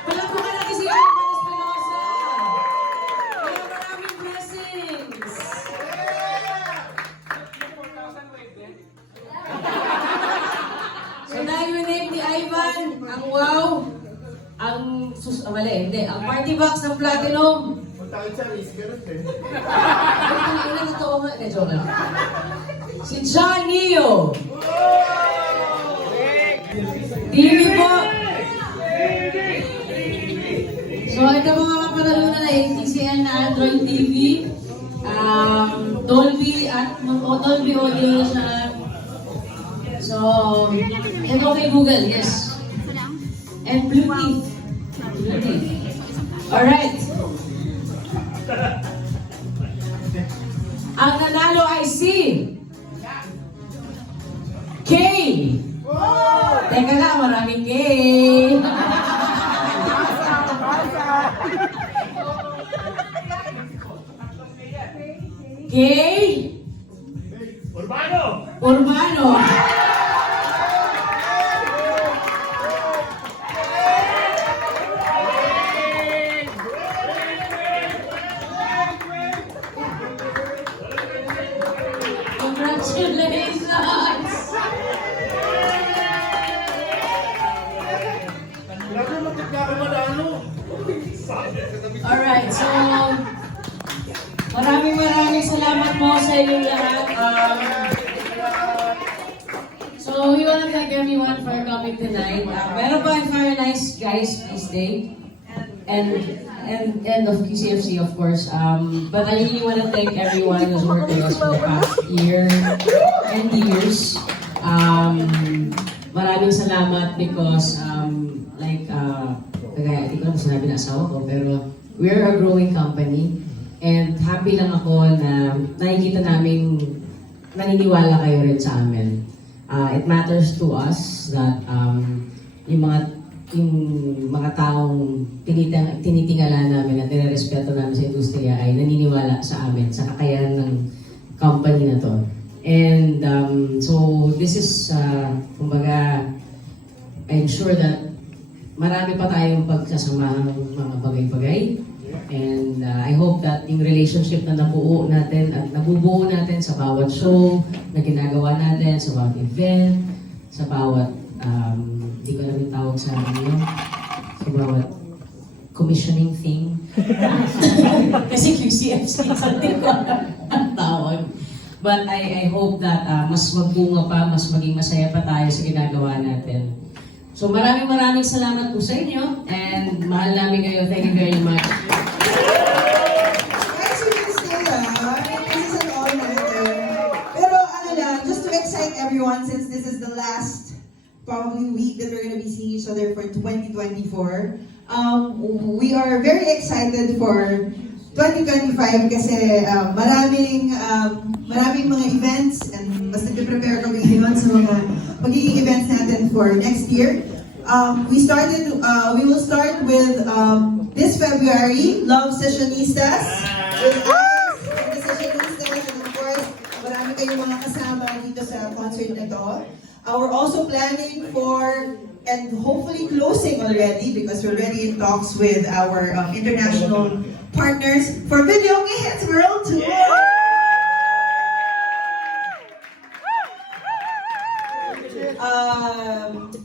Palakpakan natin si Ivan Espinosa! Kaya Mali, hindi. Ang party box ng Platinum. Magtakit siya, risk ganun eh. Ang totoo nga. Hindi, joke lang. Si John Neo. TV po. So, ito mga kapanalunan na ATCL na Android TV. Dolby at Dolby Audio siya. So, ito kay Google, yes. And Bluetooth. Bluetooth. Alright. Ang nanalo ay si Kay. Teka lang, maraming Kay. Kay Urbano! Urbano. Congratulations! Grabe, magkakaro manalo! Alright, so maraming salamat po sa inyong lahat. So we want to thank everyone for coming tonight. Meron pa very nice guys this day. And of QCFC, of course. But I really want to thank everyone who's worked with us for the past year and years. Maraming salamat because kaya hindi ko naman sinabi na asawa ko, pero we're a growing company. And happy lang ako na nakikita namin naniniwala kayo rin sa amin. It matters to us that yung mga taong tinitingala namin at nirerespeto namin sa industriya ay naniniwala sa amin, sa kakayahan ng company na to. And so this is, kumbaga, I'm sure that marami pa tayong pagsasamahan ng mga bagay-bagay. And I hope that yung relationship na nabuo natin at nabubuo natin sa bawat show na ginagawa natin, sa bawat event, sa bawat, hindi ko alam yung tawag sa sa bawat commissioning thing. Kasi QCFC, something ko ang tawag. But I hope that mas magbunga pa, mas maging masaya pa tayo sa ginagawa natin. So maraming salamat po sa inyo and mahal namin kayo. Thank you very much. Guys, you can stay this is an honor. Pero ano lang, just to excite everyone since this is the last probably week that we're gonna be seeing each other for 2024. We are very excited for 2025 kasi maraming mga events and mas nag-prepare kami ngayon sa mga magiging events natin for next year. We will start with this February, Love Sessionistas. With us, and the Sessionistas, and of course, marami kayong mga kasama dito sa concert na to. We're also planning for, and hopefully closing already, because we're already in talks with our international partners for Video Hits World Tour!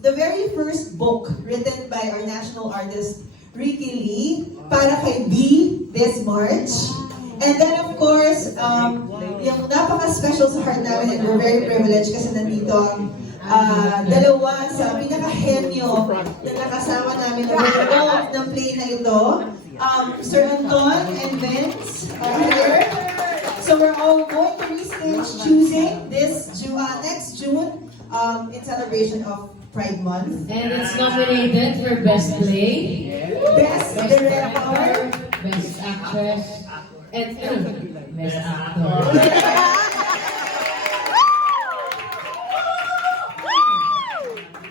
The very first book written by our national artist, Ricky Lee, para kay B this March. And then of course, yung napaka-special sa heart namin, and we're very privileged kasi nandito ang dalawa sa pinaka-henyo na nakasama namin ng play na ito. Sir Anton and Vince are here. So we're all going to restage Choosing this next June in celebration of Pride Month. And it's nominated for Best Play, Best Director, Best Actress, and Best Actor.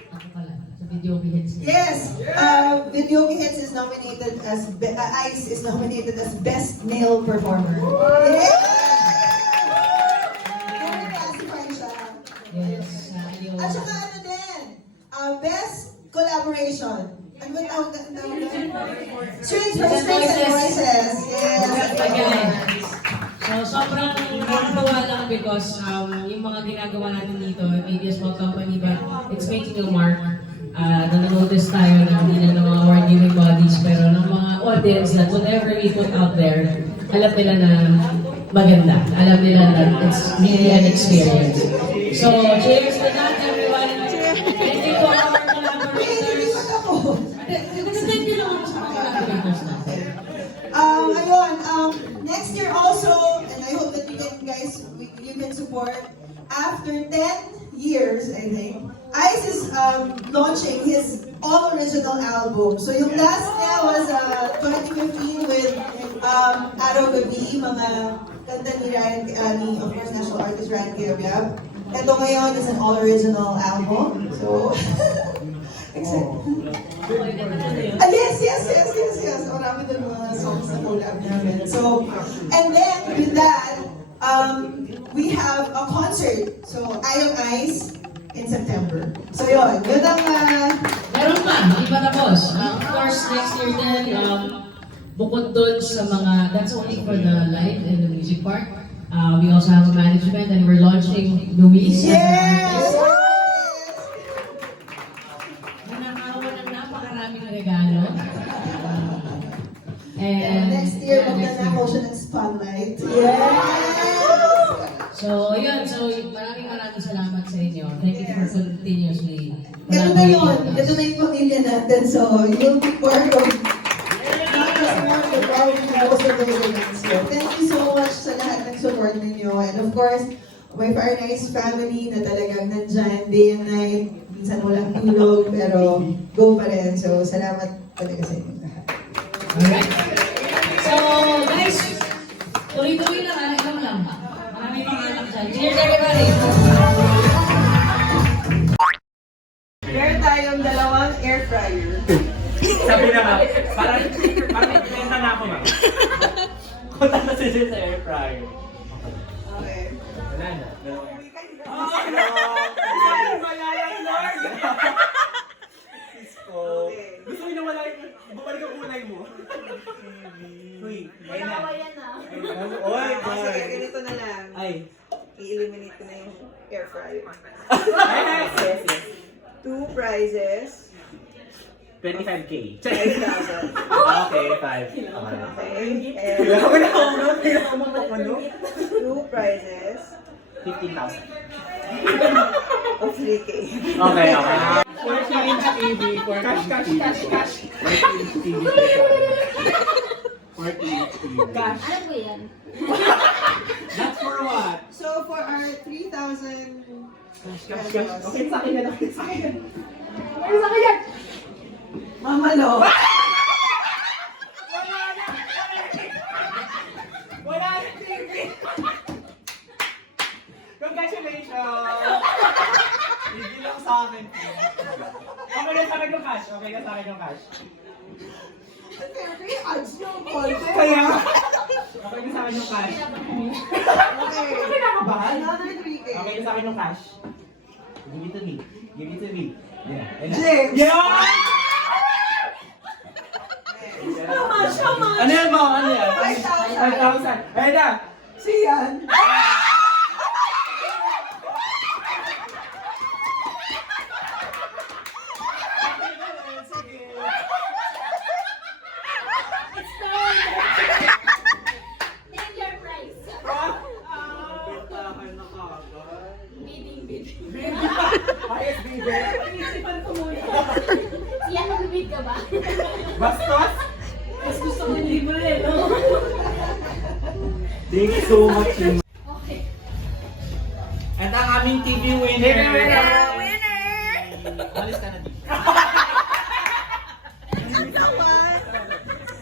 Ako pala, sa Video Hits. Yes, Video Hits is nominated as ICE is nominated as Best Male Performer. Yeah! Very classified siya. Yes, At saka ano din, Best Collaboration. Ano ba tawag na? Strings and Voices. Yes. Again. So, sobrang nakakatawa lang because yung mga ginagawa natin dito, maybe a small company, but it's making a mark. Na-notice tayo na hindi lang ng mga award giving bodies, pero ng mga audience that whatever we put out there, alam nila na maganda. Alam nila na it's really an experience. So, cheers to that, everyone. Thank you to our collaborators. Thank you naman sa mga collaborators natin. Ayun, next year also, and I hope that you can support, after 10 years, I think, Ice is launching his all-original album. So yung last niya was 2015 with Araw Gabi, mga kanta ni of course, national artist Ryan Gabriel. Ito ngayon is an all-original album. So, excited. Yes. Marami din mga songs na collab namin. So, and then with that, we have a concert. So, Ayong Ice in September. So, yun ang Meron pa, hindi pa tapos. Of course, next year din, bukod dun sa mga, that's only for the live and the music part. We also have a management and we're launching Luis as an artist. Nanakawa ng napakaraming regalo. And next year, magnanakaw siya ng spotlight. Yes! So, yun. So, maraming salamat sa inyo. Thank you for continuously Ito na yun. Ito na yung pamilya natin. So, you'll be part of Thank you so much sa lahat ng support ninyo. And of course, my Fire Nice family na talagang nandyan day and night. Minsan walang tulog, pero go pa rin. So, salamat talaga sa inyo lahat. Alright. So, guys, tuloy-tuloy lang. Ikaw lang. Maraming mga anak dyan. Cheers, everybody! Meron tayong dalawang air fryer. Sabi na nga, parang pinenta na ako, ma'am. Kunta na si Jess sa air fryer. Okay. Wala na. Gusto mo na wala yung bumalik ang kulay mo. Uy, ayun na. Oy, Sige, ganito na lang. Ay. I-eliminate ko na yung air fryer. Yes. 2 prizes. 25K. 5,000. Okay, 5. Okay. Ako na ako, no? 2 prizes 15,000. of 3K. Okay. 14 inch TV. Cash. 14 inch TV. 14 inch TV. Cash. Ano po yan? That's for what? So for our 3,000 Cash. Okay, sa akin na lang. Sa akin. Mama Lo. Wala na TV. Congratulations! Hindi lang sa akin. Okay na sa akin yung cash. Kaya? Okay na sa akin yung cash. Okay. Kinakabahan? Another 3K. Okay na sa akin yung cash. Give it to me. Yeah. James. Yeah! Ano yan ba? 5,000. Ayun na! Siyan. Name your price. Bidding. Highest bidder. Siya, nag-bid ka ba? Bastos? Mas gusto ko libre, no? Thank you so much. Okay. At ang aming TV winner. Alis ka na dito.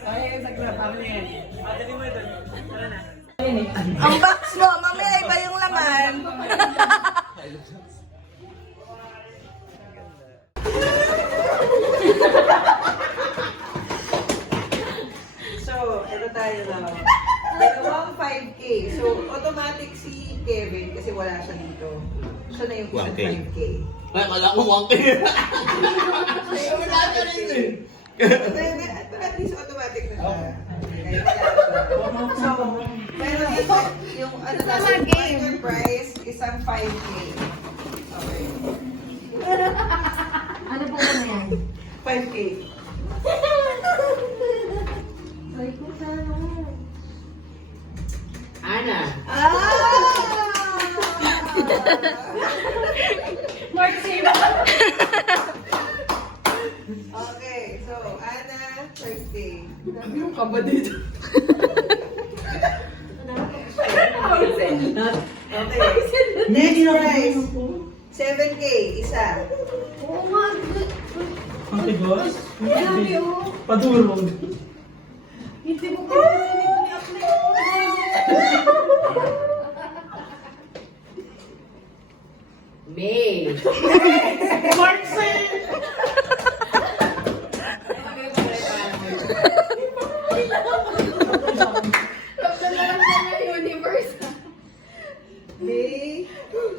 Ay, saglit. Pamilin. Dali mo ito. Tara na. Ang box mo, mamaya iba yung laman. So, ito tayo na. Dalawang 5K. So, automatic si Kevin kasi wala siya dito. Siya na yung 5K. Ay, kala ko 1K. But at least automatic na siya. So, pero yung ano na, yung price, isang 5K. Okay. Ano po ba na yan? 5K. Ana. Mark, save Okay, so Ana, birthday. yung kaba dito. Okay. Next prize. 7K, isa. Oo nga. Ang tigos? Grabe, oh. Padurog. Hindi mo May. universe. May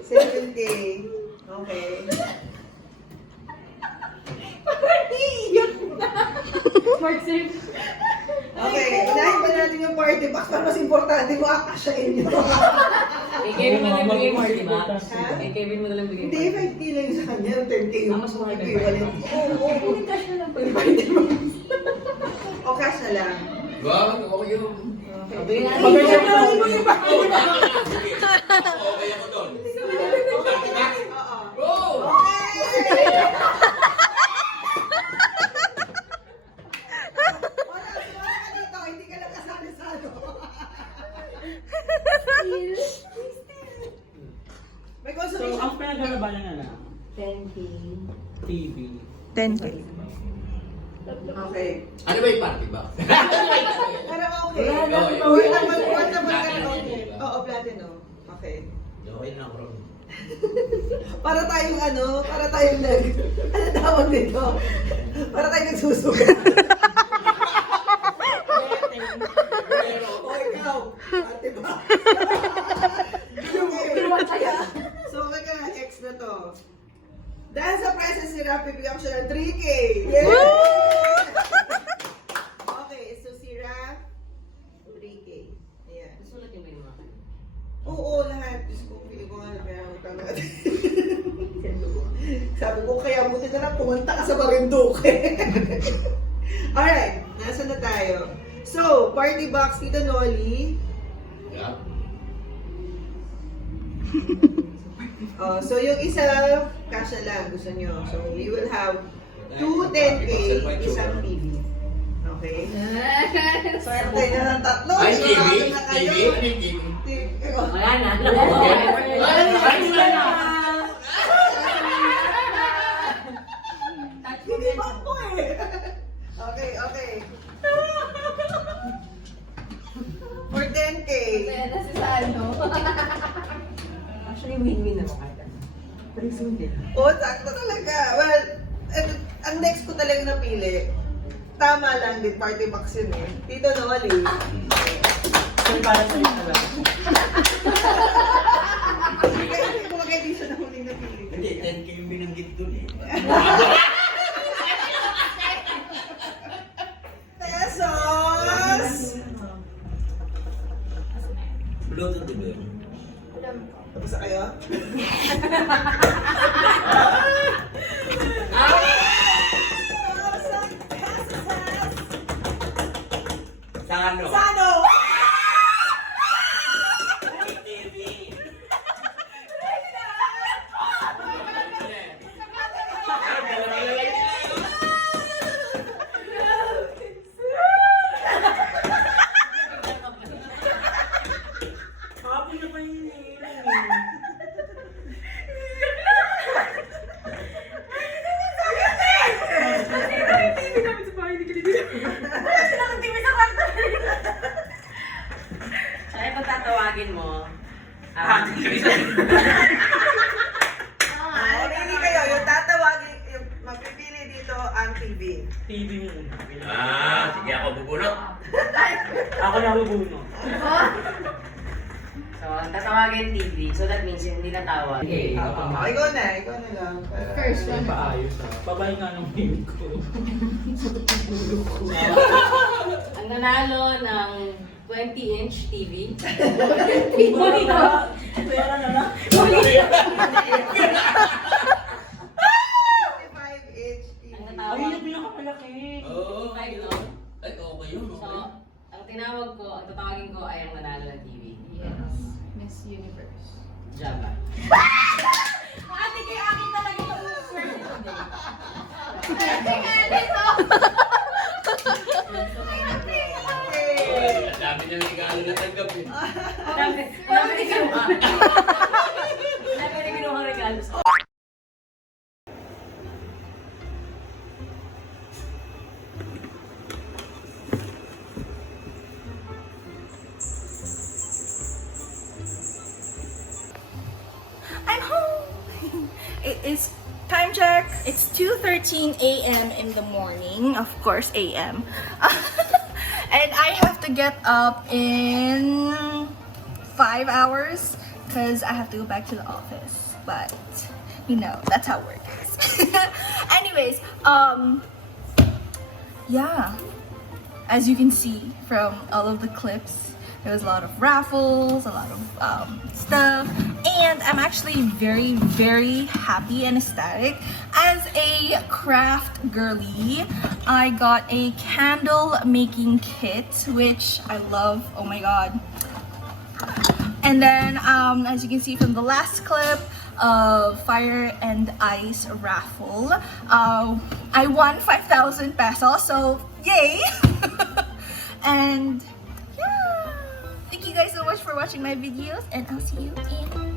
7K. Okay. Mark, save. Okay, unahin ba natin yung party box para mas importante mo akasyain nyo. Kay Kevin mo lang bigay mo, di ba? Kay Kevin mo lang bigay mo. Hindi, 5K lang yung sa kanya. 10K yung mas mahal ba? equivalent. Oo. Cash na lang po yung party box. O cash na lang. Okay yun. Okay. Oo. Wala ka dito, hindi ka lang kasali sa ano. May So, consolation. ang pinagalabanan na na, 10K. TV. 10K. Okay. Ano ba yung party box? Parang okay. Okay. Uy, naman okay. Oo, platinum. Okay. Okay na ako. Para tayong para tayong ano tawag dito? Para tayong nagsusugat. O ikaw, ate ba? So, mga X na to. Dahil sa presence ni Rap, bibigyan ko siya ng 3K. Yay! Okay, so si Rap, 3K. Ayan. Sulat yung may mga. Oo, lahat. Diyos ko, pili ko nga na kaya utang natin. Sabi ko, kaya buti na lang pumunta ka sa Marinduque. Alright, nasa na tayo? So, party box, Tita Nolly. Yeah. So, yung isa, kasha lang, gusto nyo. So, we will have 2 10K, isang TV. Okay? So, tayo na ng tatlo. Ay, So, TV? akin na TV? kayo. Ano yung TV? Wala na. Hindi pa po eh. Okay, okay. For 10K. Nasa sa ano. Actually, win-win naman kaya. Oh, sakto talaga. Well, ang next ko talagang napili, tama lang din, party box yun eh. Tito Nolly. So, para sa inyo talaga. Kasi kumagay din siya na huling napili. Hindi, 10K yung binanggit dun eh. Pesos! Bluetooth din ba yun? Tapos na kayo? Sa ano? Sano? Kapon na pa yung hinihiling eh. So, kung tatawagin mo, Pili kayo, yung tatawagin, yung magpipili dito ang TV. TV mo. Sige ako bubulot. Ako na hubuno. so, ang tatawagin TV, so that means yung hindi natawag. Okay. Ikaw na lang. First one. Paayos ha. Babay nga ng name ko. Ang nanalo ng 20-inch TV. Pera na lang. 55-inch TV. Ang Ay, natawag. yung pinakapalaki. Oo. Ay, no? Ay, okay yun. So, Okay. ang tinawag ko, ang tatawagin ko ay ang nanalo ng TV. Parang hindi kinuha. Sabi na kinuha regalo. I'm home. It is time check. It's 2:13 a.m. in the morning. Of course, a.m. And I have to get up in 5 hours because I have to go back to the office. But you know, that's how it works. Anyways, yeah. As you can see from all of the clips, there was a lot of raffles, a lot of stuff, and I'm actually very, very happy and ecstatic. As a craft girly, I got a candle making kit, which I love. Oh my god. And then, as you can see from the last clip of Fire and Ice raffle, I won 5,000 pesos, so yay! And yeah, thank you guys so much for watching my videos, and I'll see you in